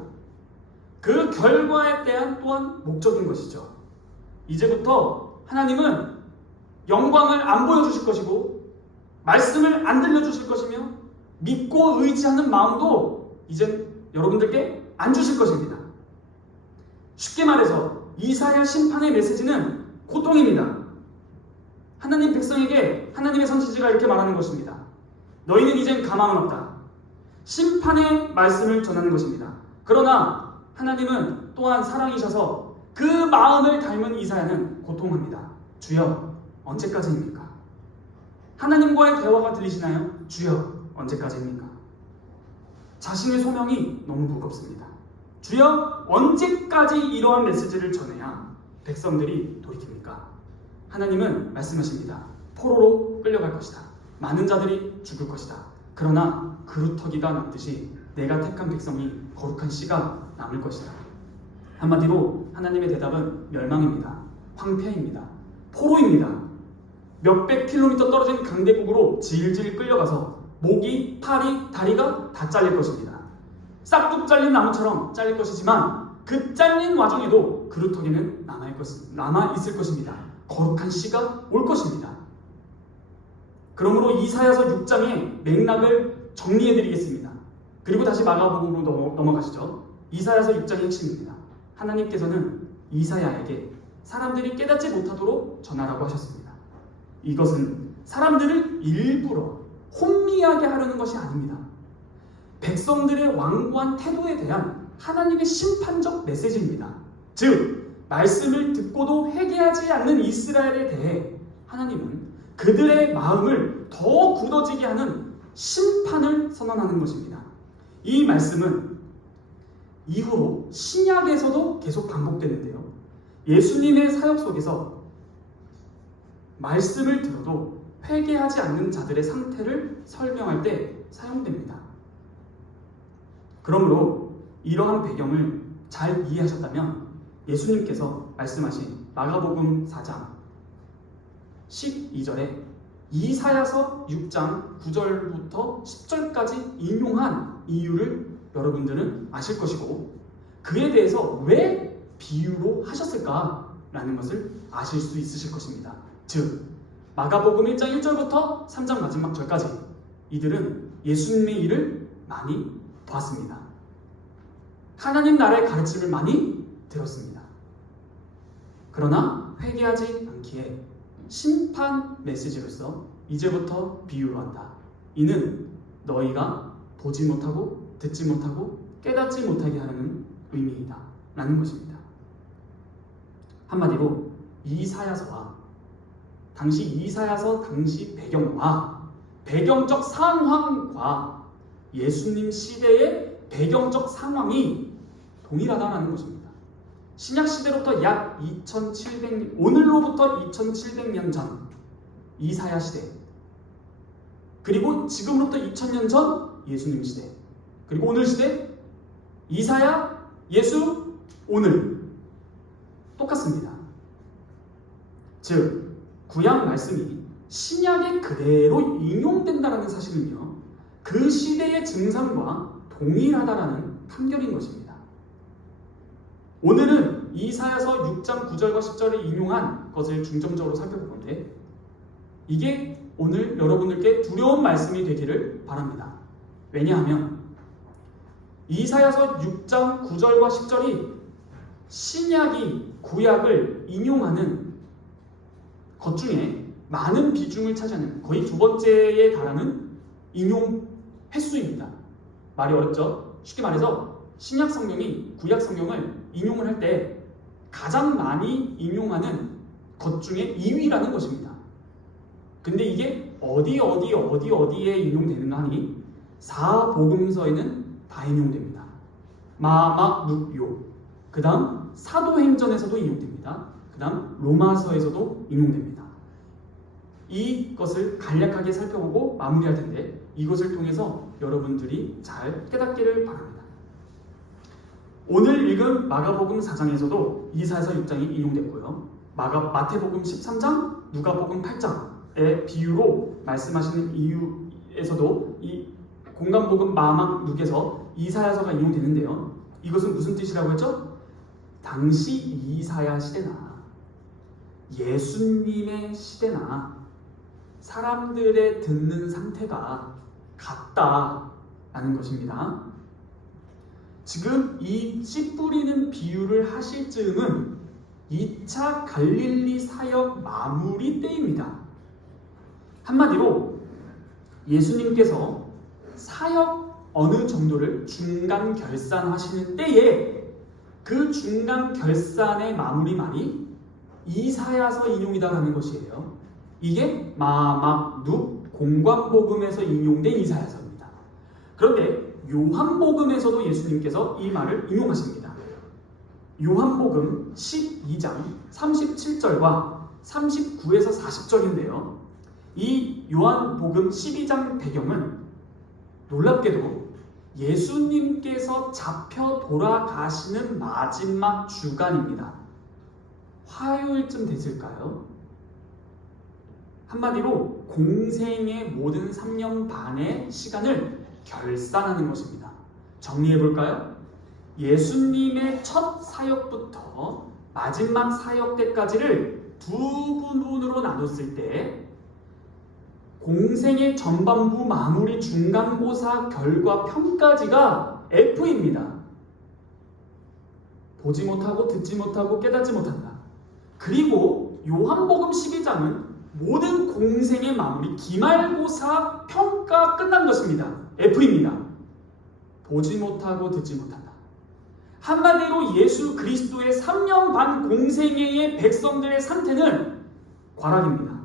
그 결과에 대한 또한 목적인 것이죠. 이제부터 하나님은 영광을 안 보여주실 것이고 말씀을 안 들려주실 것이며 믿고 의지하는 마음도 이제 여러분들께 안 주실 것입니다. 쉽게 말해서 이사야 심판의 메시지는 고통입니다. 하나님 백성에게 하나님의 선지자가 이렇게 말하는 것입니다. 너희는 이젠 가망은 없다. 심판의 말씀을 전하는 것입니다. 그러나 하나님은 또한 사랑이셔서 그 마음을 닮은 이사야는 고통합니다. 주여 언제까지입니까? 하나님과의 대화가 들리시나요? 주여 언제까지입니까? 자신의 소명이 너무 무겁습니다. 주여 언제까지 이러한 메시지를 전해야 백성들이 돌이킵니까? 하나님은 말씀하십니다. 포로로 끌려갈 것이다. 많은 자들이 죽을 것이다. 그러나 그루터기가 남듯이 내가 택한 백성이 거룩한 씨가 남을 것이다. 한마디로 하나님의 대답은 멸망입니다. 황폐입니다. 포로입니다. 몇백 킬로미터 떨어진 강대국으로 질질 끌려가서 목이, 팔이, 다리가 다 잘릴 것입니다. 싹둑 잘린 나무처럼 잘릴 것이지만 그 잘린 와중에도 그루터기는 남아있을 것입니다. 거룩한 씨가 올 것입니다. 그러므로 이사야서 6장의 맥락을 정리해드리겠습니다. 그리고 다시 마가복음으로 넘어가시죠. 이사야서 6장의 핵심입니다. 하나님께서는 이사야에게 사람들이 깨닫지 못하도록 전하라고 하셨습니다. 이것은 사람들을 일부러 혼미하게 하려는 것이 아닙니다. 백성들의 완고한 태도에 대한 하나님의 심판적 메시지입니다. 즉 말씀을 듣고도 회개하지 않는 이스라엘에 대해 하나님은 그들의 마음을 더 굳어지게 하는 심판을 선언하는 것입니다. 이 말씀은 이후로 신약에서도 계속 반복되는데요. 예수님의 사역 속에서 말씀을 들어도 회개하지 않는 자들의 상태를 설명할 때 사용됩니다. 그러므로 이러한 배경을 잘 이해하셨다면 예수님께서 말씀하신 마가복음 4장 12절에 이사야서 6장 9절부터 10절까지 인용한 이유를 여러분들은 아실 것이고 그에 대해서 왜 비유로 하셨을까라는 것을 아실 수 있으실 것입니다. 즉 마가복음 1장 1절부터 3장 마지막 절까지 이들은 예수님의 일을 많이 봤습니다. 하나님 나라의 가르침을 많이 들었습니다. 그러나 회개하지 않기에 심판 메시지로서 이제부터 비유로 한다. 이는 너희가 보지 못하고 듣지 못하고 깨닫지 못하게 하는 의미이다 라는 것입니다. 한마디로 이사야서와 이사야서 당시 배경과 배경적 상황과 예수님 시대의 배경적 상황이 동일하다는 것입니다. 신약 시대로부터 약 2700년, 오늘로부터 2700년 전 이사야 시대, 그리고 지금으로부터 2000년 전 예수님 시대, 그리고 오늘 시대, 이사야, 예수, 오늘 똑같습니다. 즉 구약 말씀이 신약에 그대로 인용된다는 사실은요, 그 시대의 증상과 동일하다라는 판결인 것입니다. 오늘은 이사야서 6장 9절과 10절에 인용한 것을 중점적으로 살펴볼 건데, 이게 오늘 여러분들께 두려운 말씀이 되기를 바랍니다. 왜냐하면 이사야서 6장 9절과 10절이 신약이 구약을 인용하는 것 중에 많은 비중을 차지하는, 거의 두 번째에 달하는 인용 횟수입니다. 말이 어렵죠? 쉽게 말해서 신약 성경이 구약 성경을 인용을 할 때 가장 많이 인용하는 것 중에 2위라는 것입니다. 근데 이게 어디에 인용되는가 하니 4복음서에는 다 인용됩니다. 마막, 룩, 요. 그 다음 사도행전에서도 인용됩니다. 그 다음 로마서에서도 인용됩니다. 이것을 간략하게 살펴보고 마무리할 텐데, 이것을 통해서 여러분들이 잘 깨닫기를 바랍니다. 오늘 읽은 마가복음 4장에서도 이사야서 6장이 인용됐고요. 마태복음 13장, 누가복음 8장의 비유로 말씀하시는 이유에서도 이 공간복음 마막, 룩에서 이사야서가 인용되는데요. 이것은 무슨 뜻이라고 했죠? 당시 이사야 시대나 예수님의 시대나 사람들의 듣는 상태가 같다라는 것입니다. 지금 이 씨 뿌리는 비유를 하실 즈음은 2차 갈릴리 사역 마무리 때입니다. 한마디로 예수님께서 사역 어느 정도를 중간 결산하시는 때에 그 중간 결산의 마무리 말이 이사야서 인용이다라는 것이에요. 이게 마막, 룩, 공관복음에서 인용된 이사야서입니다. 그런데 요한복음에서도 예수님께서 이 말을 인용하십니다. 요한복음 12장 37절과 39에서 40절인데요. 이 요한복음 12장 배경은 놀랍게도 예수님께서 잡혀 돌아가시는 마지막 주간입니다. 화요일쯤 됐을까요? 한마디로 공생의 모든 3년 반의 시간을 결산하는 것입니다. 정리해볼까요? 예수님의 첫 사역부터 마지막 사역 때까지를 두 부분으로 나눴을 때 공생의 전반부 마무리 중간고사 결과 평가지가 F입니다. 보지 못하고 듣지 못하고 깨닫지 못한다. 그리고 요한복음 12장은 모든 공생의 마무리 기말고사 평가 끝난 것입니다. F입니다. 보지 못하고 듣지 못한다. 한마디로 예수 그리스도의 3년 반 공생애의 백성들의 상태는 과락입니다.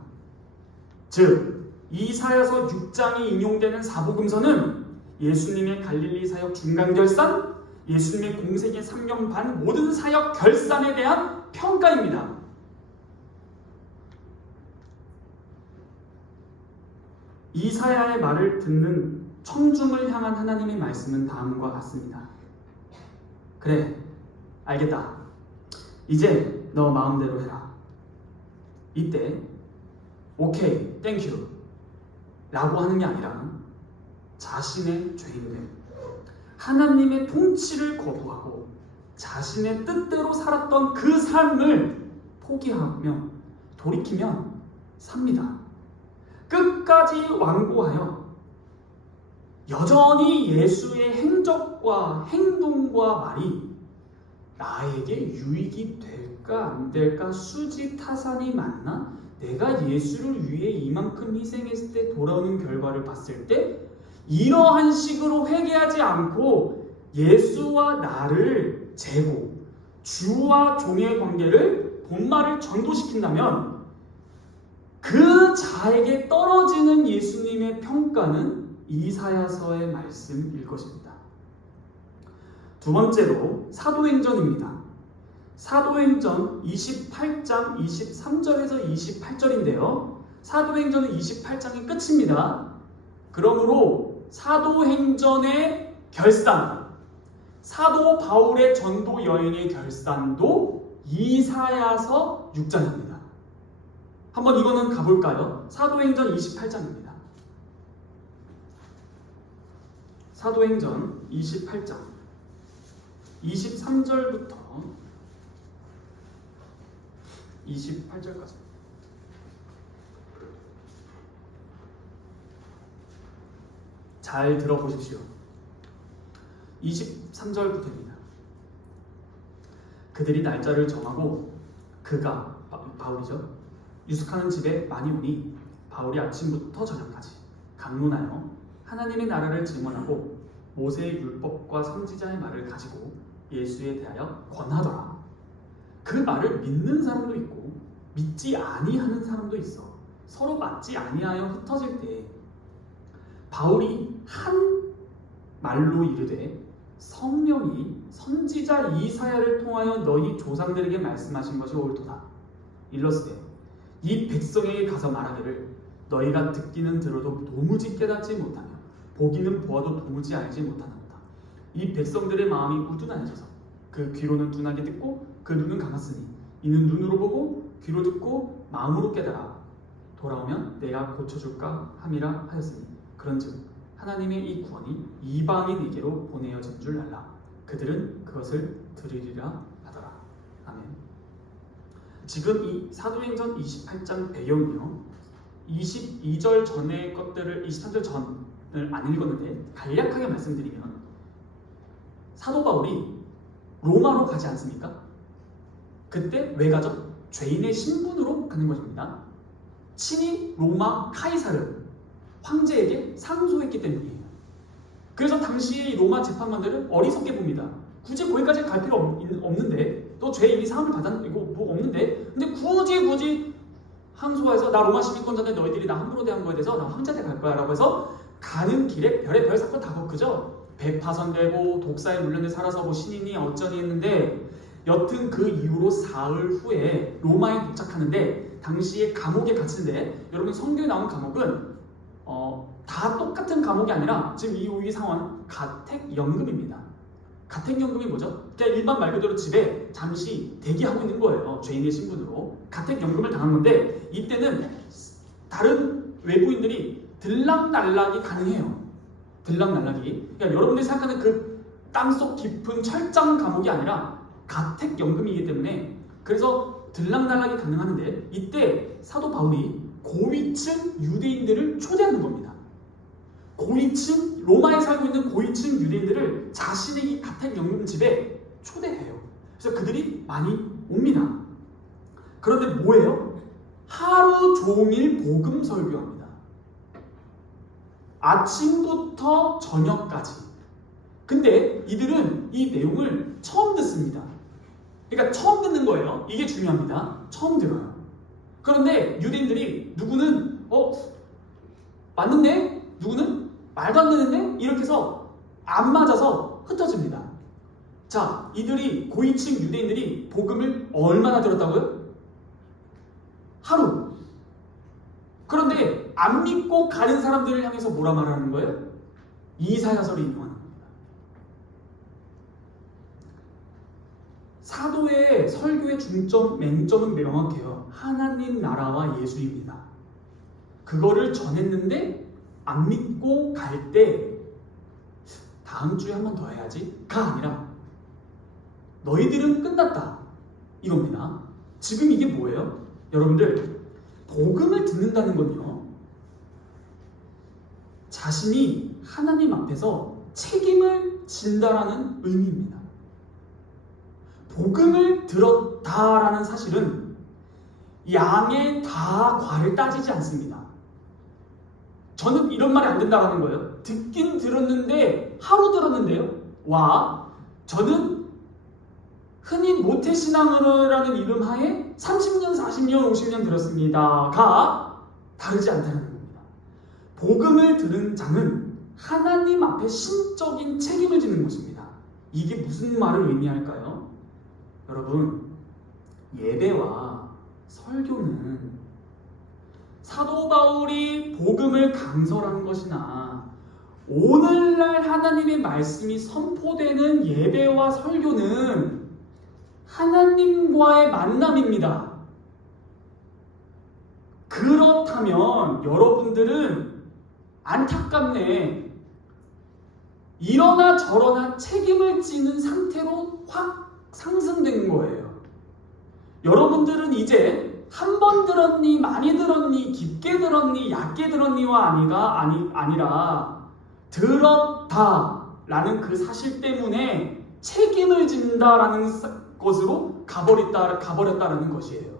즉 이사야서 6장이 인용되는 사복음서는 예수님의 갈릴리 사역 중간 결산, 예수님의 공생의 3년 반 모든 사역 결산에 대한 평가입니다. 이사야의 말을 듣는 청중을 향한 하나님의 말씀은 다음과 같습니다. 그래, 알겠다. 이제 너 마음대로 해라. 이때 오케이, 땡큐 라고 하는 게 아니라 자신의 죄인됨, 하나님의 통치를 거부하고 자신의 뜻대로 살았던 그 삶을 포기하며 돌이키면 삽니다. 끝까지 완고하여 여전히 예수의 행적과 행동과 말이 나에게 유익이 될까 안 될까, 수지타산이 맞나, 내가 예수를 위해 이만큼 희생했을 때 돌아오는 결과를 봤을 때 이러한 식으로 회개하지 않고 예수와 나를 재고 주와 종의 관계를 본말을 전도시킨다면 그 자에게 떨어지는 예수님의 평가는 이사야서의 말씀일 것입니다. 두 번째로 사도행전입니다. 사도행전 28장 23절에서 28절인데요. 사도행전은 28장이 끝입니다. 그러므로 사도행전의 결산, 사도 바울의 전도 여행의 결산도 이사야서 6장입니다. 한번 이거는 가볼까요? 사도행전 28장입니다. 사도행전 28장 23절부터 28절까지. 잘 들어보십시오. 23절부터입니다. 그들이 날짜를 정하고 그가, 바울이죠, 유숙하는 집에 많이 오니 바울이 아침부터 저녁까지 강론하여 하나님의 나라를 증언하고 모세의 율법과 선지자의 말을 가지고 예수에 대하여 권하더라. 그 말을 믿는 사람도 있고 믿지 아니하는 사람도 있어 서로 맞지 아니하여 흩어질 때 바울이 한 말로 이르되 성령이 선지자 이사야를 통하여 너희 조상들에게 말씀하신 것이 옳도다. 일러스되 이 백성에게 가서 말하기를 너희가 듣기는 들어도 도무지 깨닫지 못하며 보기는 보아도 도무지 알지 못하는도다. 이 백성들의 마음이 우둔하여져서 그 귀로는 둔하게 듣고 그 눈은 감았으니 이는 눈으로 보고 귀로 듣고 마음으로 깨달아 돌아오면 내가 고쳐줄까 함이라 하였으니 그런즉 하나님의 이 구원이 이방인에게로 보내어진 줄 알라. 그들은 그것을 들으리라 하더라. 아멘. 지금 이 사도행전 28장 배경은요, 22절 전의 것들을 23절 전을 안 읽었는데 간략하게 말씀드리면 사도 바울이 로마로 가지 않습니까? 그때 왜 가죠? 죄인의 신분으로 가는 것입니다. 친히 로마 카이사르 황제에게 상소했기 때문이에요. 그래서 당시 로마 재판관들은 어리석게 봅니다. 굳이 거기까지 갈 필요 없는데, 너 죄 이미 사함을 받았고 뭐 없는데, 근데 굳이 항소해서 나 로마 시민권자인데 너희들이 나 함부로 대한 거에 대해서 나 황제한테 갈 거야 라고 해서 가는 길에 별의별 사건 다 겪으죠. 배 파손되고 독사에 물렸는데 살아서 뭐 신인이 어쩌니 했는데, 여튼 그 이후로 사흘 후에 로마에 도착하는데 당시에 감옥에 갇힌데, 여러분 성경에 나온 감옥은 다 똑같은 감옥이 아니라 지금 이 상황은 가택연금입니다. 가택연금이 뭐죠? 그냥 일반 말 그대로 집에 잠시 대기하고 있는 거예요. 죄인의 신분으로 가택연금을 당한 건데, 이때는 다른 외부인들이 들락날락이 가능해요. 들락날락이. 그러니까 여러분들이 생각하는 그 땅속 깊은 철장 감옥이 아니라 가택연금이기 때문에, 그래서 들락날락이 가능한데, 이때 사도 바울이 고위층 유대인들을 초대하는 겁니다. 고위층, 로마에 살고 있는 고위층 유대인들을 자신의 이 가택연금 집에 초대해요. 그래서 그들이 많이 옵니다. 그런데 뭐예요? 하루 종일 복음 설교합니다. 아침부터 저녁까지. 근데 이들은 이 내용을 처음 듣습니다. 그러니까 처음 듣는 거예요. 이게 중요합니다. 처음 들어요. 그런데 유대인들이 누구는 맞는데? 누구는 말도 안 되는데? 이렇게 해서 안 맞아서 흩어집니다. 자, 이들이 고위층 유대인들이 복음을 얼마나 들었다고요? 하루. 그런데 안 믿고 가는 사람들을 향해서 뭐라 말하는 거예요? 이사야서를 인용하는 겁니다. 사도의 설교의 맹점은 명확해요. 하나님 나라와 예수입니다. 그거를 전했는데 안 믿고 갈 때 다음 주에 한 번 더 해야지가 아니라 너희들은 끝났다 이겁니다. 지금 이게 뭐예요? 여러분들, 복음을 듣는다는 건요, 자신이 하나님 앞에서 책임을 진다라는 의미입니다. 복음을 들었다라는 사실은 양의 다과를 따지지 않습니다. 저는 이런 말이 안 된다라는 거예요. 듣긴 들었는데 하루 들었는데요. 저는 흔히 모태신앙으로라는 이름 하에 30년, 40년, 50년 들었습니다가 다르지 않다는 겁니다. 복음을 들은 자는 하나님 앞에 신적인 책임을 지는 것입니다. 이게 무슨 말을 의미할까요? 여러분, 예배와 설교는 사도 바울이 복음을 강설한 것이나 오늘날 하나님의 말씀이 선포되는 예배와 설교는 하나님과의 만남입니다. 그렇다면 여러분들은 안타깝네, 이러나 저러나 책임을 지는 상태로 확 상승된 거예요. 여러분들은 이제 한 번 들었니, 많이 들었니, 깊게 들었니, 얕게 들었니와 아니라 들었다라는 그 사실 때문에 책임을 진다라는 것으로 가버렸다라는 것이에요.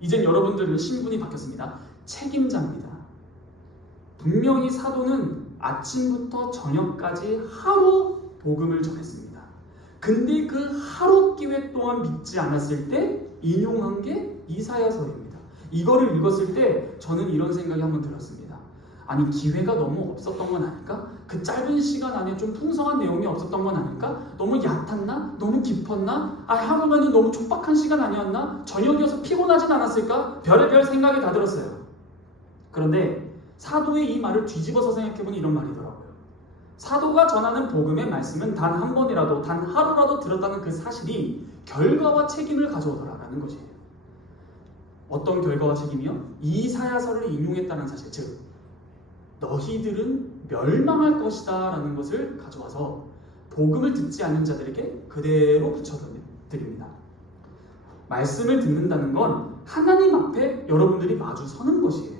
이젠 여러분들은 신분이 바뀌었습니다. 책임자입니다. 분명히 사도는 아침부터 저녁까지 하루 복음을 전했습니다. 근데 그 하루 기회 동안 믿지 않았을 때 인용한 게 이사야서입니다. 이거를 읽었을 때 저는 이런 생각이 한번 들었습니다. 아니, 기회가 너무 없었던 건 아닐까? 그 짧은 시간 안에 좀 풍성한 내용이 없었던 건 아닐까? 너무 얕았나? 너무 깊었나? 하루면은 너무 촉박한 시간 아니었나? 저녁이어서 피곤하진 않았을까? 별의별 생각이 다 들었어요. 그런데 사도의 이 말을 뒤집어서 생각해보니 이런 말이더라고요. 사도가 전하는 복음의 말씀은 단 한 번이라도, 단 하루라도 들었다는 그 사실이 결과와 책임을 가져오더라라는 것이에요. 어떤 결과와 책임이요? 이사야서를 인용했다는 사실, 즉 너희들은 멸망할 것이다 라는 것을 가져와서 복음을 듣지 않는 자들에게 그대로 붙여드립니다. 말씀을 듣는다는 건 하나님 앞에 여러분들이 마주 서는 것이에요.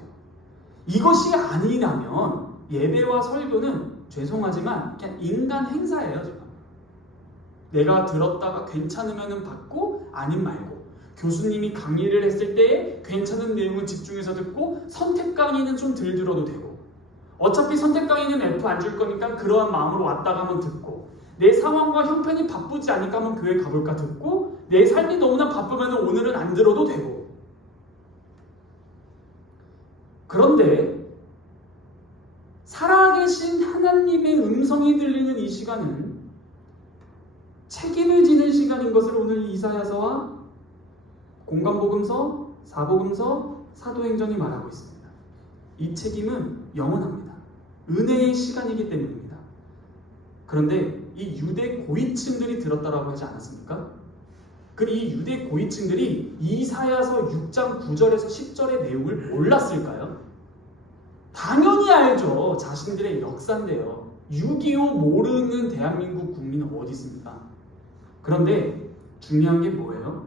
이것이 아니라면 예배와 설교는 죄송하지만 그냥 인간 행사예요. 지금. 내가 들었다가 괜찮으면 받고 아님 말고, 교수님이 강의를 했을 때 괜찮은 내용을 집중해서 듣고 선택 강의는 좀 덜 들어도 되고, 어차피 선택 강의는 F 안 줄 거니까 그러한 마음으로 왔다가 한번 듣고, 내 상황과 형편이 바쁘지 않으니까 한번 교회 가볼까 듣고, 내 삶이 너무나 바쁘면 오늘은 안 들어도 되고. 그런데 살아계신 하나님의 음성이 들리는 이 시간은 책임을 지는 시간인 것을 오늘 이사야서와 공관복음서, 사복음서, 사도행전이 말하고 있습니다. 이 책임은 영원합니다. 은혜의 시간이기 때문입니다. 그런데 이 유대 고위층들이 들었다라고 하지 않았습니까? 이 유대 고위층들이 이사야서 6장 9절에서 10절의 내용을 몰랐을까요? 당연히 알죠. 자신들의 역사인데요. 6.25 모르는 대한민국 국민은 어디 있습니까? 그런데 중요한 게 뭐예요?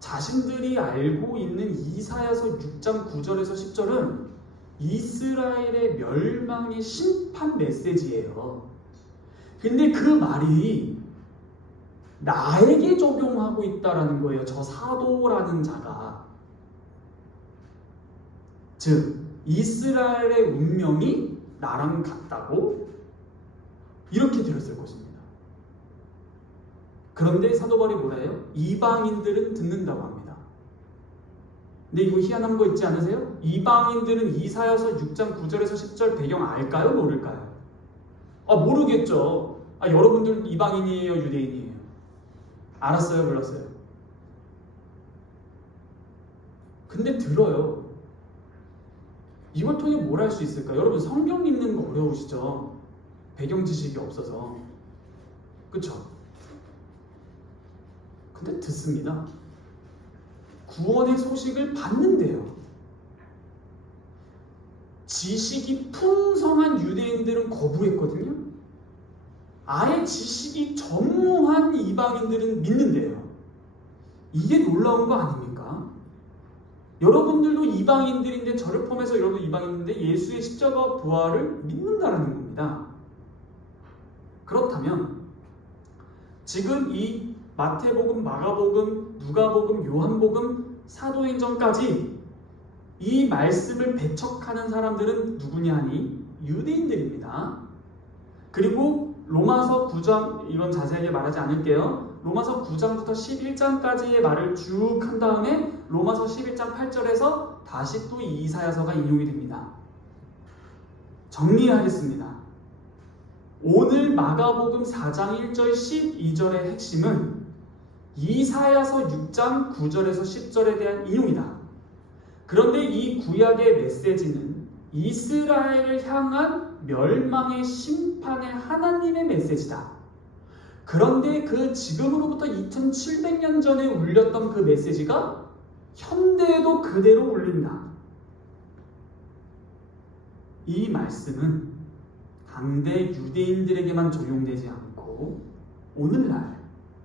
자신들이 알고 있는 이사야서 6장 9절에서 10절은 이스라엘의 멸망의 심판 메시지예요. 근데 그 말이 나에게 적용하고 있다라는 거예요. 저 사도라는 자가. 즉 이스라엘의 운명이 나랑 같다고 이렇게 들었을 것입니다. 그런데 사도 바울이 뭐라 해요? 이방인들은 듣는다고 합니다. 근데 이거 희한한 거 있지 않으세요? 이방인들은 이사야서 6장 9절에서 10절 배경 알까요? 모를까요? 모르겠죠. 여러분들 이방인이에요? 유대인이에요? 알았어요? 몰랐어요? 근데 들어요. 이걸 통해 뭘 할 수 있을까요? 여러분 성경 읽는 거 어려우시죠? 배경 지식이 없어서. 그쵸? 근데 듣습니다. 구원의 소식을 받는데요. 지식이 풍성한 유대인들은 거부했거든요. 아예 지식이 전무한 이방인들은 믿는데요. 이게 놀라운 거 아닙니까? 여러분들도 이방인들인데, 저를 포함해서 여러분 이방인인데 예수의 십자가 부활을 믿는다는 겁니다. 그렇다면 지금 이 마태복음, 마가복음, 누가복음, 요한복음, 사도행전까지 이 말씀을 배척하는 사람들은 누구냐 하니 유대인들입니다. 그리고 로마서 9장, 이건 자세하게 말하지 않을게요. 로마서 9장부터 11장까지의 말을 쭉 한 다음에 로마서 11장 8절에서 다시 또 이사야서가 인용이 됩니다. 정리하겠습니다. 오늘 마가복음 4장 1절 12절의 핵심은 이사야서 6장 9절에서 10절에 대한 인용이다. 그런데 이 구약의 메시지는 이스라엘을 향한 멸망의 심판의 하나님의 메시지다. 그런데 그 지금으로부터 2700년 전에 울렸던 그 메시지가 현대에도 그대로 울린다. 이 말씀은 당대 유대인들에게만 적용되지 않고 오늘날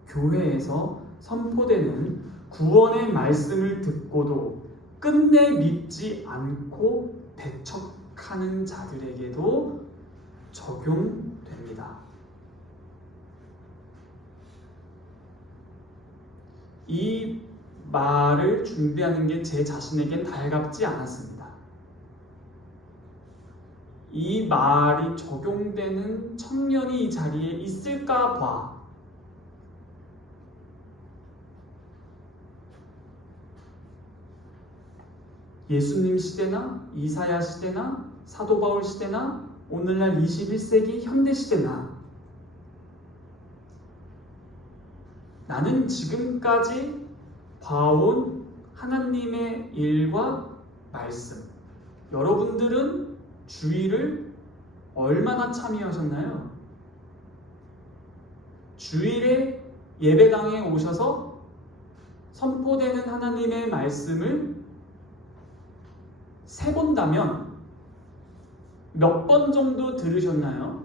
교회에서 선포되는 구원의 말씀을 듣고도 끝내 믿지 않고 배척하는 자들에게도 적용됩니다. 이 말을 준비하는 게 제 자신에겐 달갑지 않았습니다. 이 말이 적용되는 청년이 이 자리에 있을까 봐 예수님 시대나 이사야 시대나 사도 바울 시대나 오늘날 21세기 현대 시대나 나는 지금까지 봐온 하나님의 일과 말씀, 여러분들은 주일을 얼마나 참여하셨나요? 주일에 예배당에 오셔서 선포되는 하나님의 말씀을 세본다면 몇 번 정도 들으셨나요?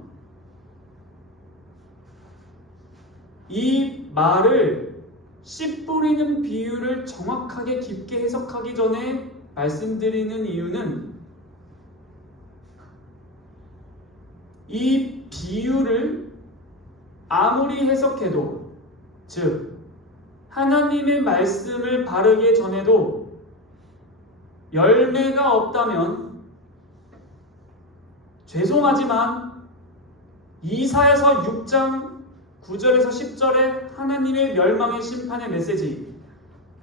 이 말을 씨 뿌리는 비유를 정확하게 깊게 해석하기 전에 말씀드리는 이유는 이 비유를 아무리 해석해도, 즉 하나님의 말씀을 바르게 전해도 열매가 없다면 죄송하지만 이사야서 6장 9절에서 10절에 하나님의 멸망의 심판의 메시지,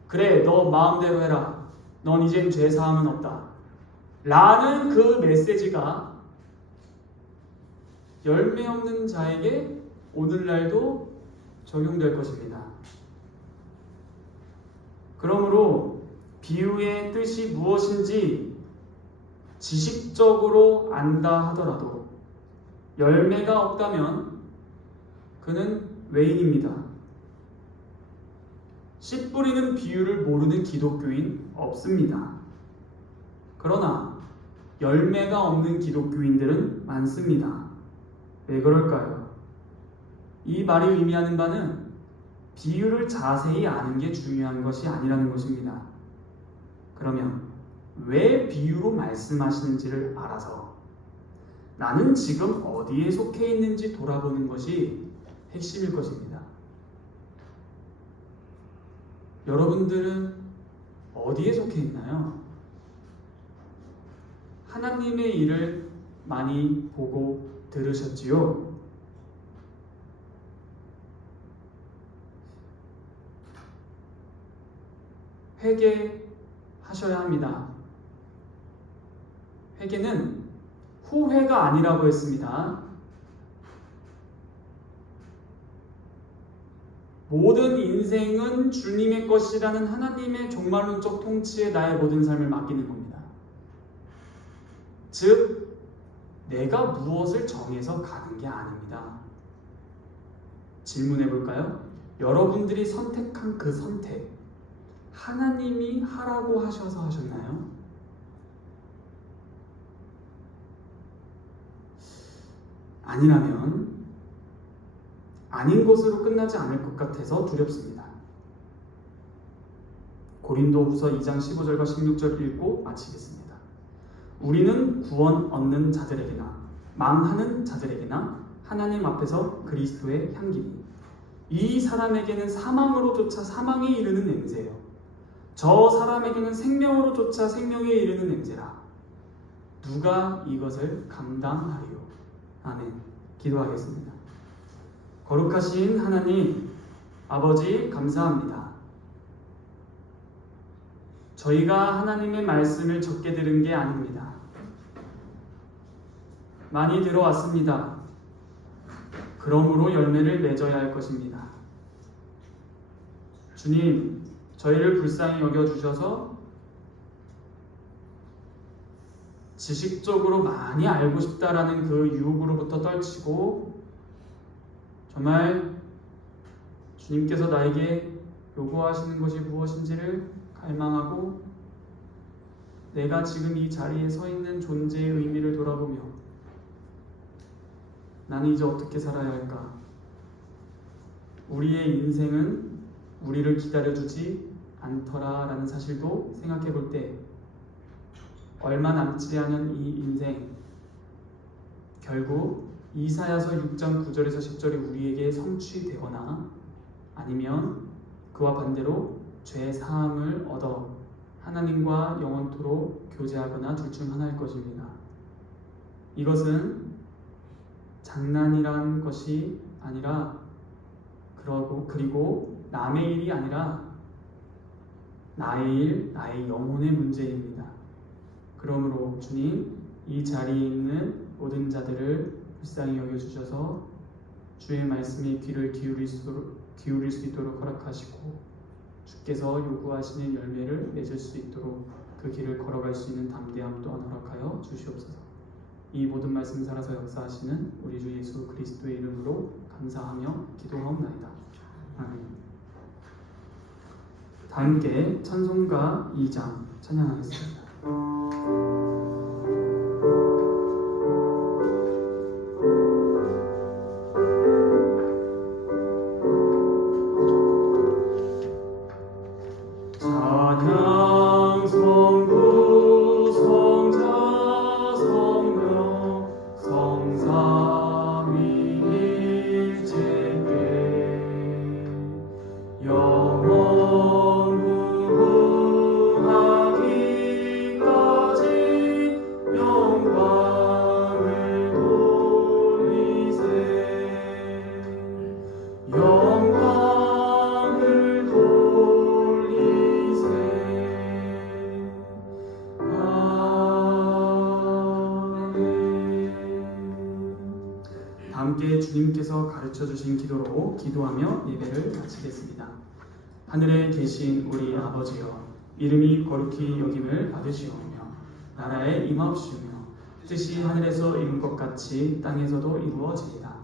그래 너 마음대로 해라, 넌 이젠 죄사함은 없다 라는 그 메시지가 열매 없는 자에게 오늘날도 적용될 것입니다. 그러므로 비유의 뜻이 무엇인지 지식적으로 안다 하더라도 열매가 없다면 그는 외인입니다. 씨 뿌리는 비유를 모르는 기독교인 없습니다. 그러나 열매가 없는 기독교인들은 많습니다. 왜 그럴까요? 이 말이 의미하는 바는 비유를 자세히 아는 게 중요한 것이 아니라는 것입니다. 그러면 왜 비유로 말씀하시는지를 알아서 나는 지금 어디에 속해 있는지 돌아보는 것이 핵심일 것입니다. 여러분들은 어디에 속해 있나요? 하나님의 일을 많이 보고 들으셨지요? 회개하셔야 합니다. 회개는 후회가 아니라고 했습니다. 모든 인생은 주님의 것이라는 하나님의 종말론적 통치에 나의 모든 삶을 맡기는 겁니다. 즉, 내가 무엇을 정해서 가는 게 아닙니다. 질문해 볼까요? 여러분들이 선택한 그 선택, 하나님이 하라고 하셔서 하셨나요? 아니라면 아닌 것으로 끝나지 않을 것 같아서 두렵습니다. 고린도후서 2장 15절과 16절 읽고 마치겠습니다. 우리는 구원 얻는 자들에게나 망하는 자들에게나 하나님 앞에서 그리스도의 향기니 이 사람에게는 사망으로 쫓아 사망에 이르는 냄새요 저 사람에게는 생명으로 쫓아 생명에 이르는 냄새라. 누가 이것을 감당하리요? 아멘. 기도하겠습니다. 거룩하신 하나님 아버지, 감사합니다. 저희가 하나님의 말씀을 적게 들은 게 아닙니다. 많이 들어왔습니다. 그러므로 열매를 맺어야 할 것입니다. 주님, 저희를 불쌍히 여겨주셔서 지식적으로 많이 알고 싶다라는 그 유혹으로부터 떨치고 정말 주님께서 나에게 요구하시는 것이 무엇인지를 갈망하고 내가 지금 이 자리에 서 있는 존재의 의미를 돌아보며 나는 이제 어떻게 살아야 할까? 우리의 인생은 우리를 기다려주지 않더라라는 사실도 생각해 볼 때 얼마 남지 않은 이 인생, 결국 이사야서 6장 9절에서 10절이 우리에게 성취되거나 아니면 그와 반대로 죄 사함을 얻어 하나님과 영원토록 교제하거나 둘 중 하나일 것입니다. 이것은 장난이란 것이 아니라 그리고 남의 일이 아니라 나의 일, 나의 영혼의 문제입니다. 그러므로 주님, 이 자리에 있는 모든 자들을 불쌍히 여겨주셔서 주의 말씀에 귀를 기울일 수 있도록 허락하시고 주께서 요구하시는 열매를 맺을 수 있도록 그 길을 걸어갈 수 있는 담대함 또한 허락하여 주시옵소서. 이 모든 말씀 살아서 역사하시는 우리 주 예수 그리스도의 이름으로 감사하며 기도하옵나이다. 아멘. 다 함께 찬송가 2장 찬양하겠습니다. 함께 주님께서 가르쳐주신 기도로 기도하며 예배를 마치겠습니다. 하늘에 계신 우리 아버지여, 이름이 거룩히 여김을 받으시오며 나라에 임하옵시며 뜻이 하늘에서 이룬 것 같이 땅에서도 이루어지이다.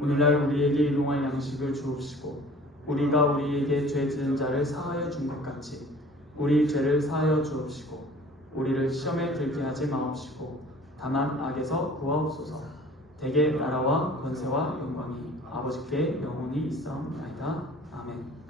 오늘날 우리에게 일용할 양식을 주옵시고 우리가 우리에게 죄 지은 자를 사하여 준 것 같이 우리 죄를 사하여 주옵시고 우리를 시험에 들게 하지 마옵시고 다만 악에서 구하옵소서. 대개 나라와 권세와 영광이 아버지께 영원히 있사옵나이다. 아멘.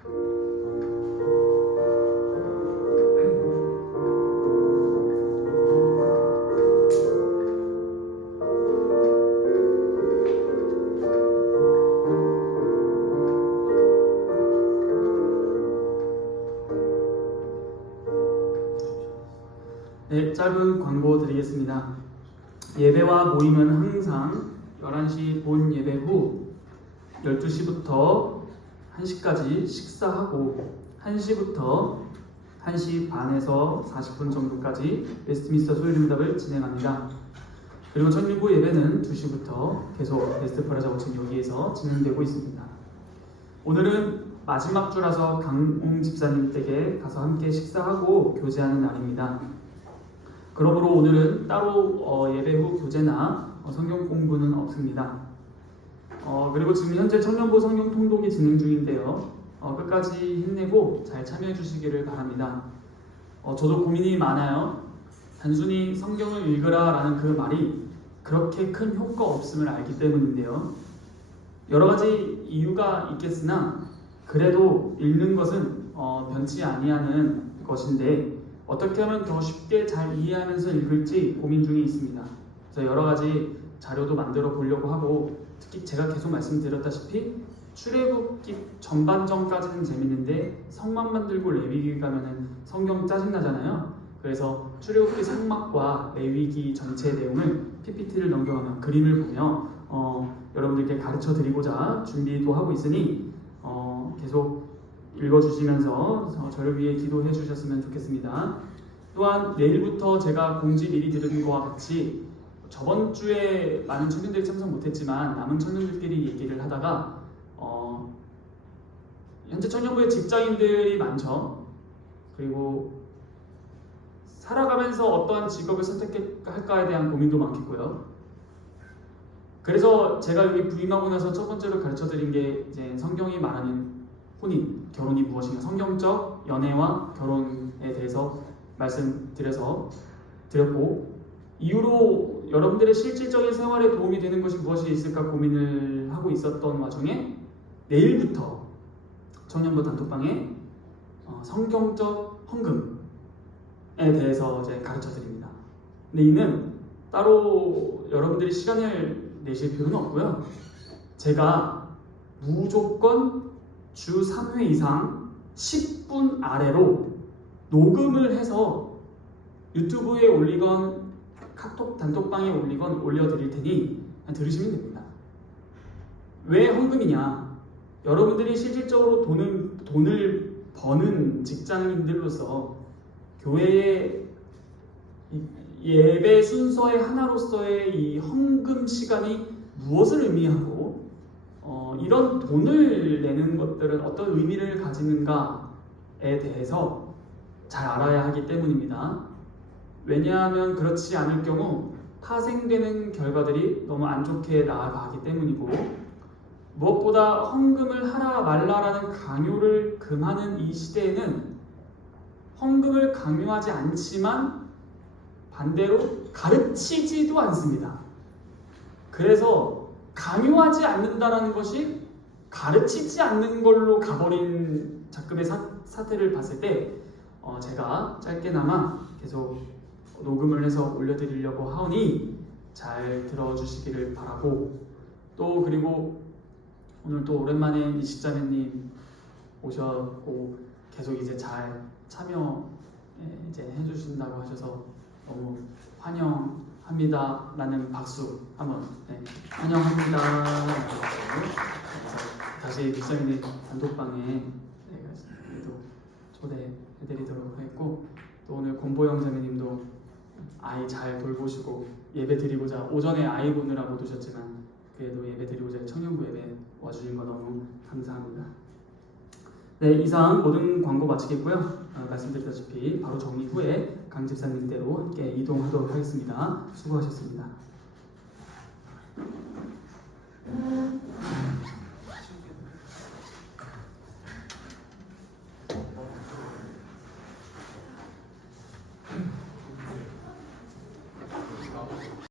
네, 짧은 광고 드리겠습니다. 예배와 모임은 항상 11시 본 예배 후 12시부터 1시까지 식사하고 1시부터 1시 반에서 40분 정도까지 웨스트민스터 소일응답을 진행합니다. 그리고 천일부 예배는 2시부터 계속 베스트 프라자 5층 여기에서 진행되고 있습니다. 오늘은 마지막 주라서 강홍 집사님 댁에 가서 함께 식사하고 교제하는 날입니다. 그러므로 오늘은 따로 예배 후 교제나 성경 공부는 없습니다. 그리고 지금 현재 청년부 성경 통독이 진행 중인데요. 끝까지 힘내고 잘 참여해 주시기를 바랍니다. 저도 고민이 많아요. 단순히 성경을 읽으라 라는 그 말이 그렇게 큰 효과 없음을 알기 때문인데요. 여러 가지 이유가 있겠으나 그래도 읽는 것은 변치 아니하는 것인데 어떻게 하면 더 쉽게 잘 이해하면서 읽을지 고민 중에 있습니다. 그래서 여러 가지 자료도 만들어 보려고 하고 특히 제가 계속 말씀드렸다시피 출애굽기 전반전까지는 재밌는데 성막 만들고 레위기 가면은 성경 짜증나잖아요. 그래서 출애굽기 상막과 레위기 전체 내용을 PPT를 넘겨가면 그림을 보며 여러분들께 가르쳐 드리고자 준비도 하고 있으니 계속 읽어주시면서 저를 위해 기도해 주셨으면 좋겠습니다. 또한 내일부터 제가 공지 미리 드린 것과 같이 저번 주에 많은 청년들이 참석 못했지만 남은 청년들끼리 얘기를 하다가 현재 청년부에 직장인들이 많죠. 그리고 살아가면서 어떠한 직업을 선택할까에 대한 고민도 많겠고요. 그래서 제가 여기 부임하고 나서 첫 번째로 가르쳐드린 게 이제 성경이 말하는 혼인, 결혼이 무엇인가, 성경적 연애와 결혼에 대해서 드렸고, 이후로 여러분들의 실질적인 생활에 도움이 되는 것이 무엇이 있을까 고민을 하고 있었던 와중에 내일부터 청년부 단톡방에 성경적 헌금에 대해서 이제 가르쳐드립니다. 근데 이는 따로 여러분들이 시간을 내실 필요는 없고요. 제가 무조건 주 3회 이상 10분 아래로 녹음을 해서 유튜브에 올리건 카톡 단톡방에 올리건 올려드릴 테니 들으시면 됩니다. 왜 헌금이냐? 여러분들이 실질적으로 돈을 버는 직장인들로서 교회의 예배 순서의 하나로서의 이 헌금 시간이 무엇을 의미하고 이런 돈을 내는 것들은 어떤 의미를 가지는가에 대해서 잘 알아야 하기 때문입니다. 왜냐하면 그렇지 않을 경우 파생되는 결과들이 너무 안 좋게 나아가기 때문이고, 무엇보다 헌금을 하라 말라라는 강요를 금하는 이 시대에는 헌금을 강요하지 않지만 반대로 가르치지도 않습니다. 그래서 강요하지 않는다라는 것이 가르치지 않는 걸로 가버린 작금의 사태를 봤을 때 제가 짧게나마 계속 녹음을 해서 올려드리려고 하오니 잘 들어주시기를 바라고, 또 그리고 오늘 또 오랜만에 이식자매님 오셨고 계속 이제 잘 참여 이제 해주신다고 하셔서 너무 환영합니다 라는 박수 한번 환영합니다. 다시 이식자매님 단톡방에 또 초대해드리도록 하겠고, 또 오늘 권보영 자매님도 아이 잘 돌보시고 예배 드리고자 오전에 아이 보느라 못 오셨지만 그래도 예배 드리고자 청년부 예배 와주신 거 너무 감사합니다. 네, 이상 모든 광고 마치겠고요. 말씀드렸다시피 바로 정리 후에 강 집사님대로 함께 이동하도록 하겠습니다. 수고하셨습니다.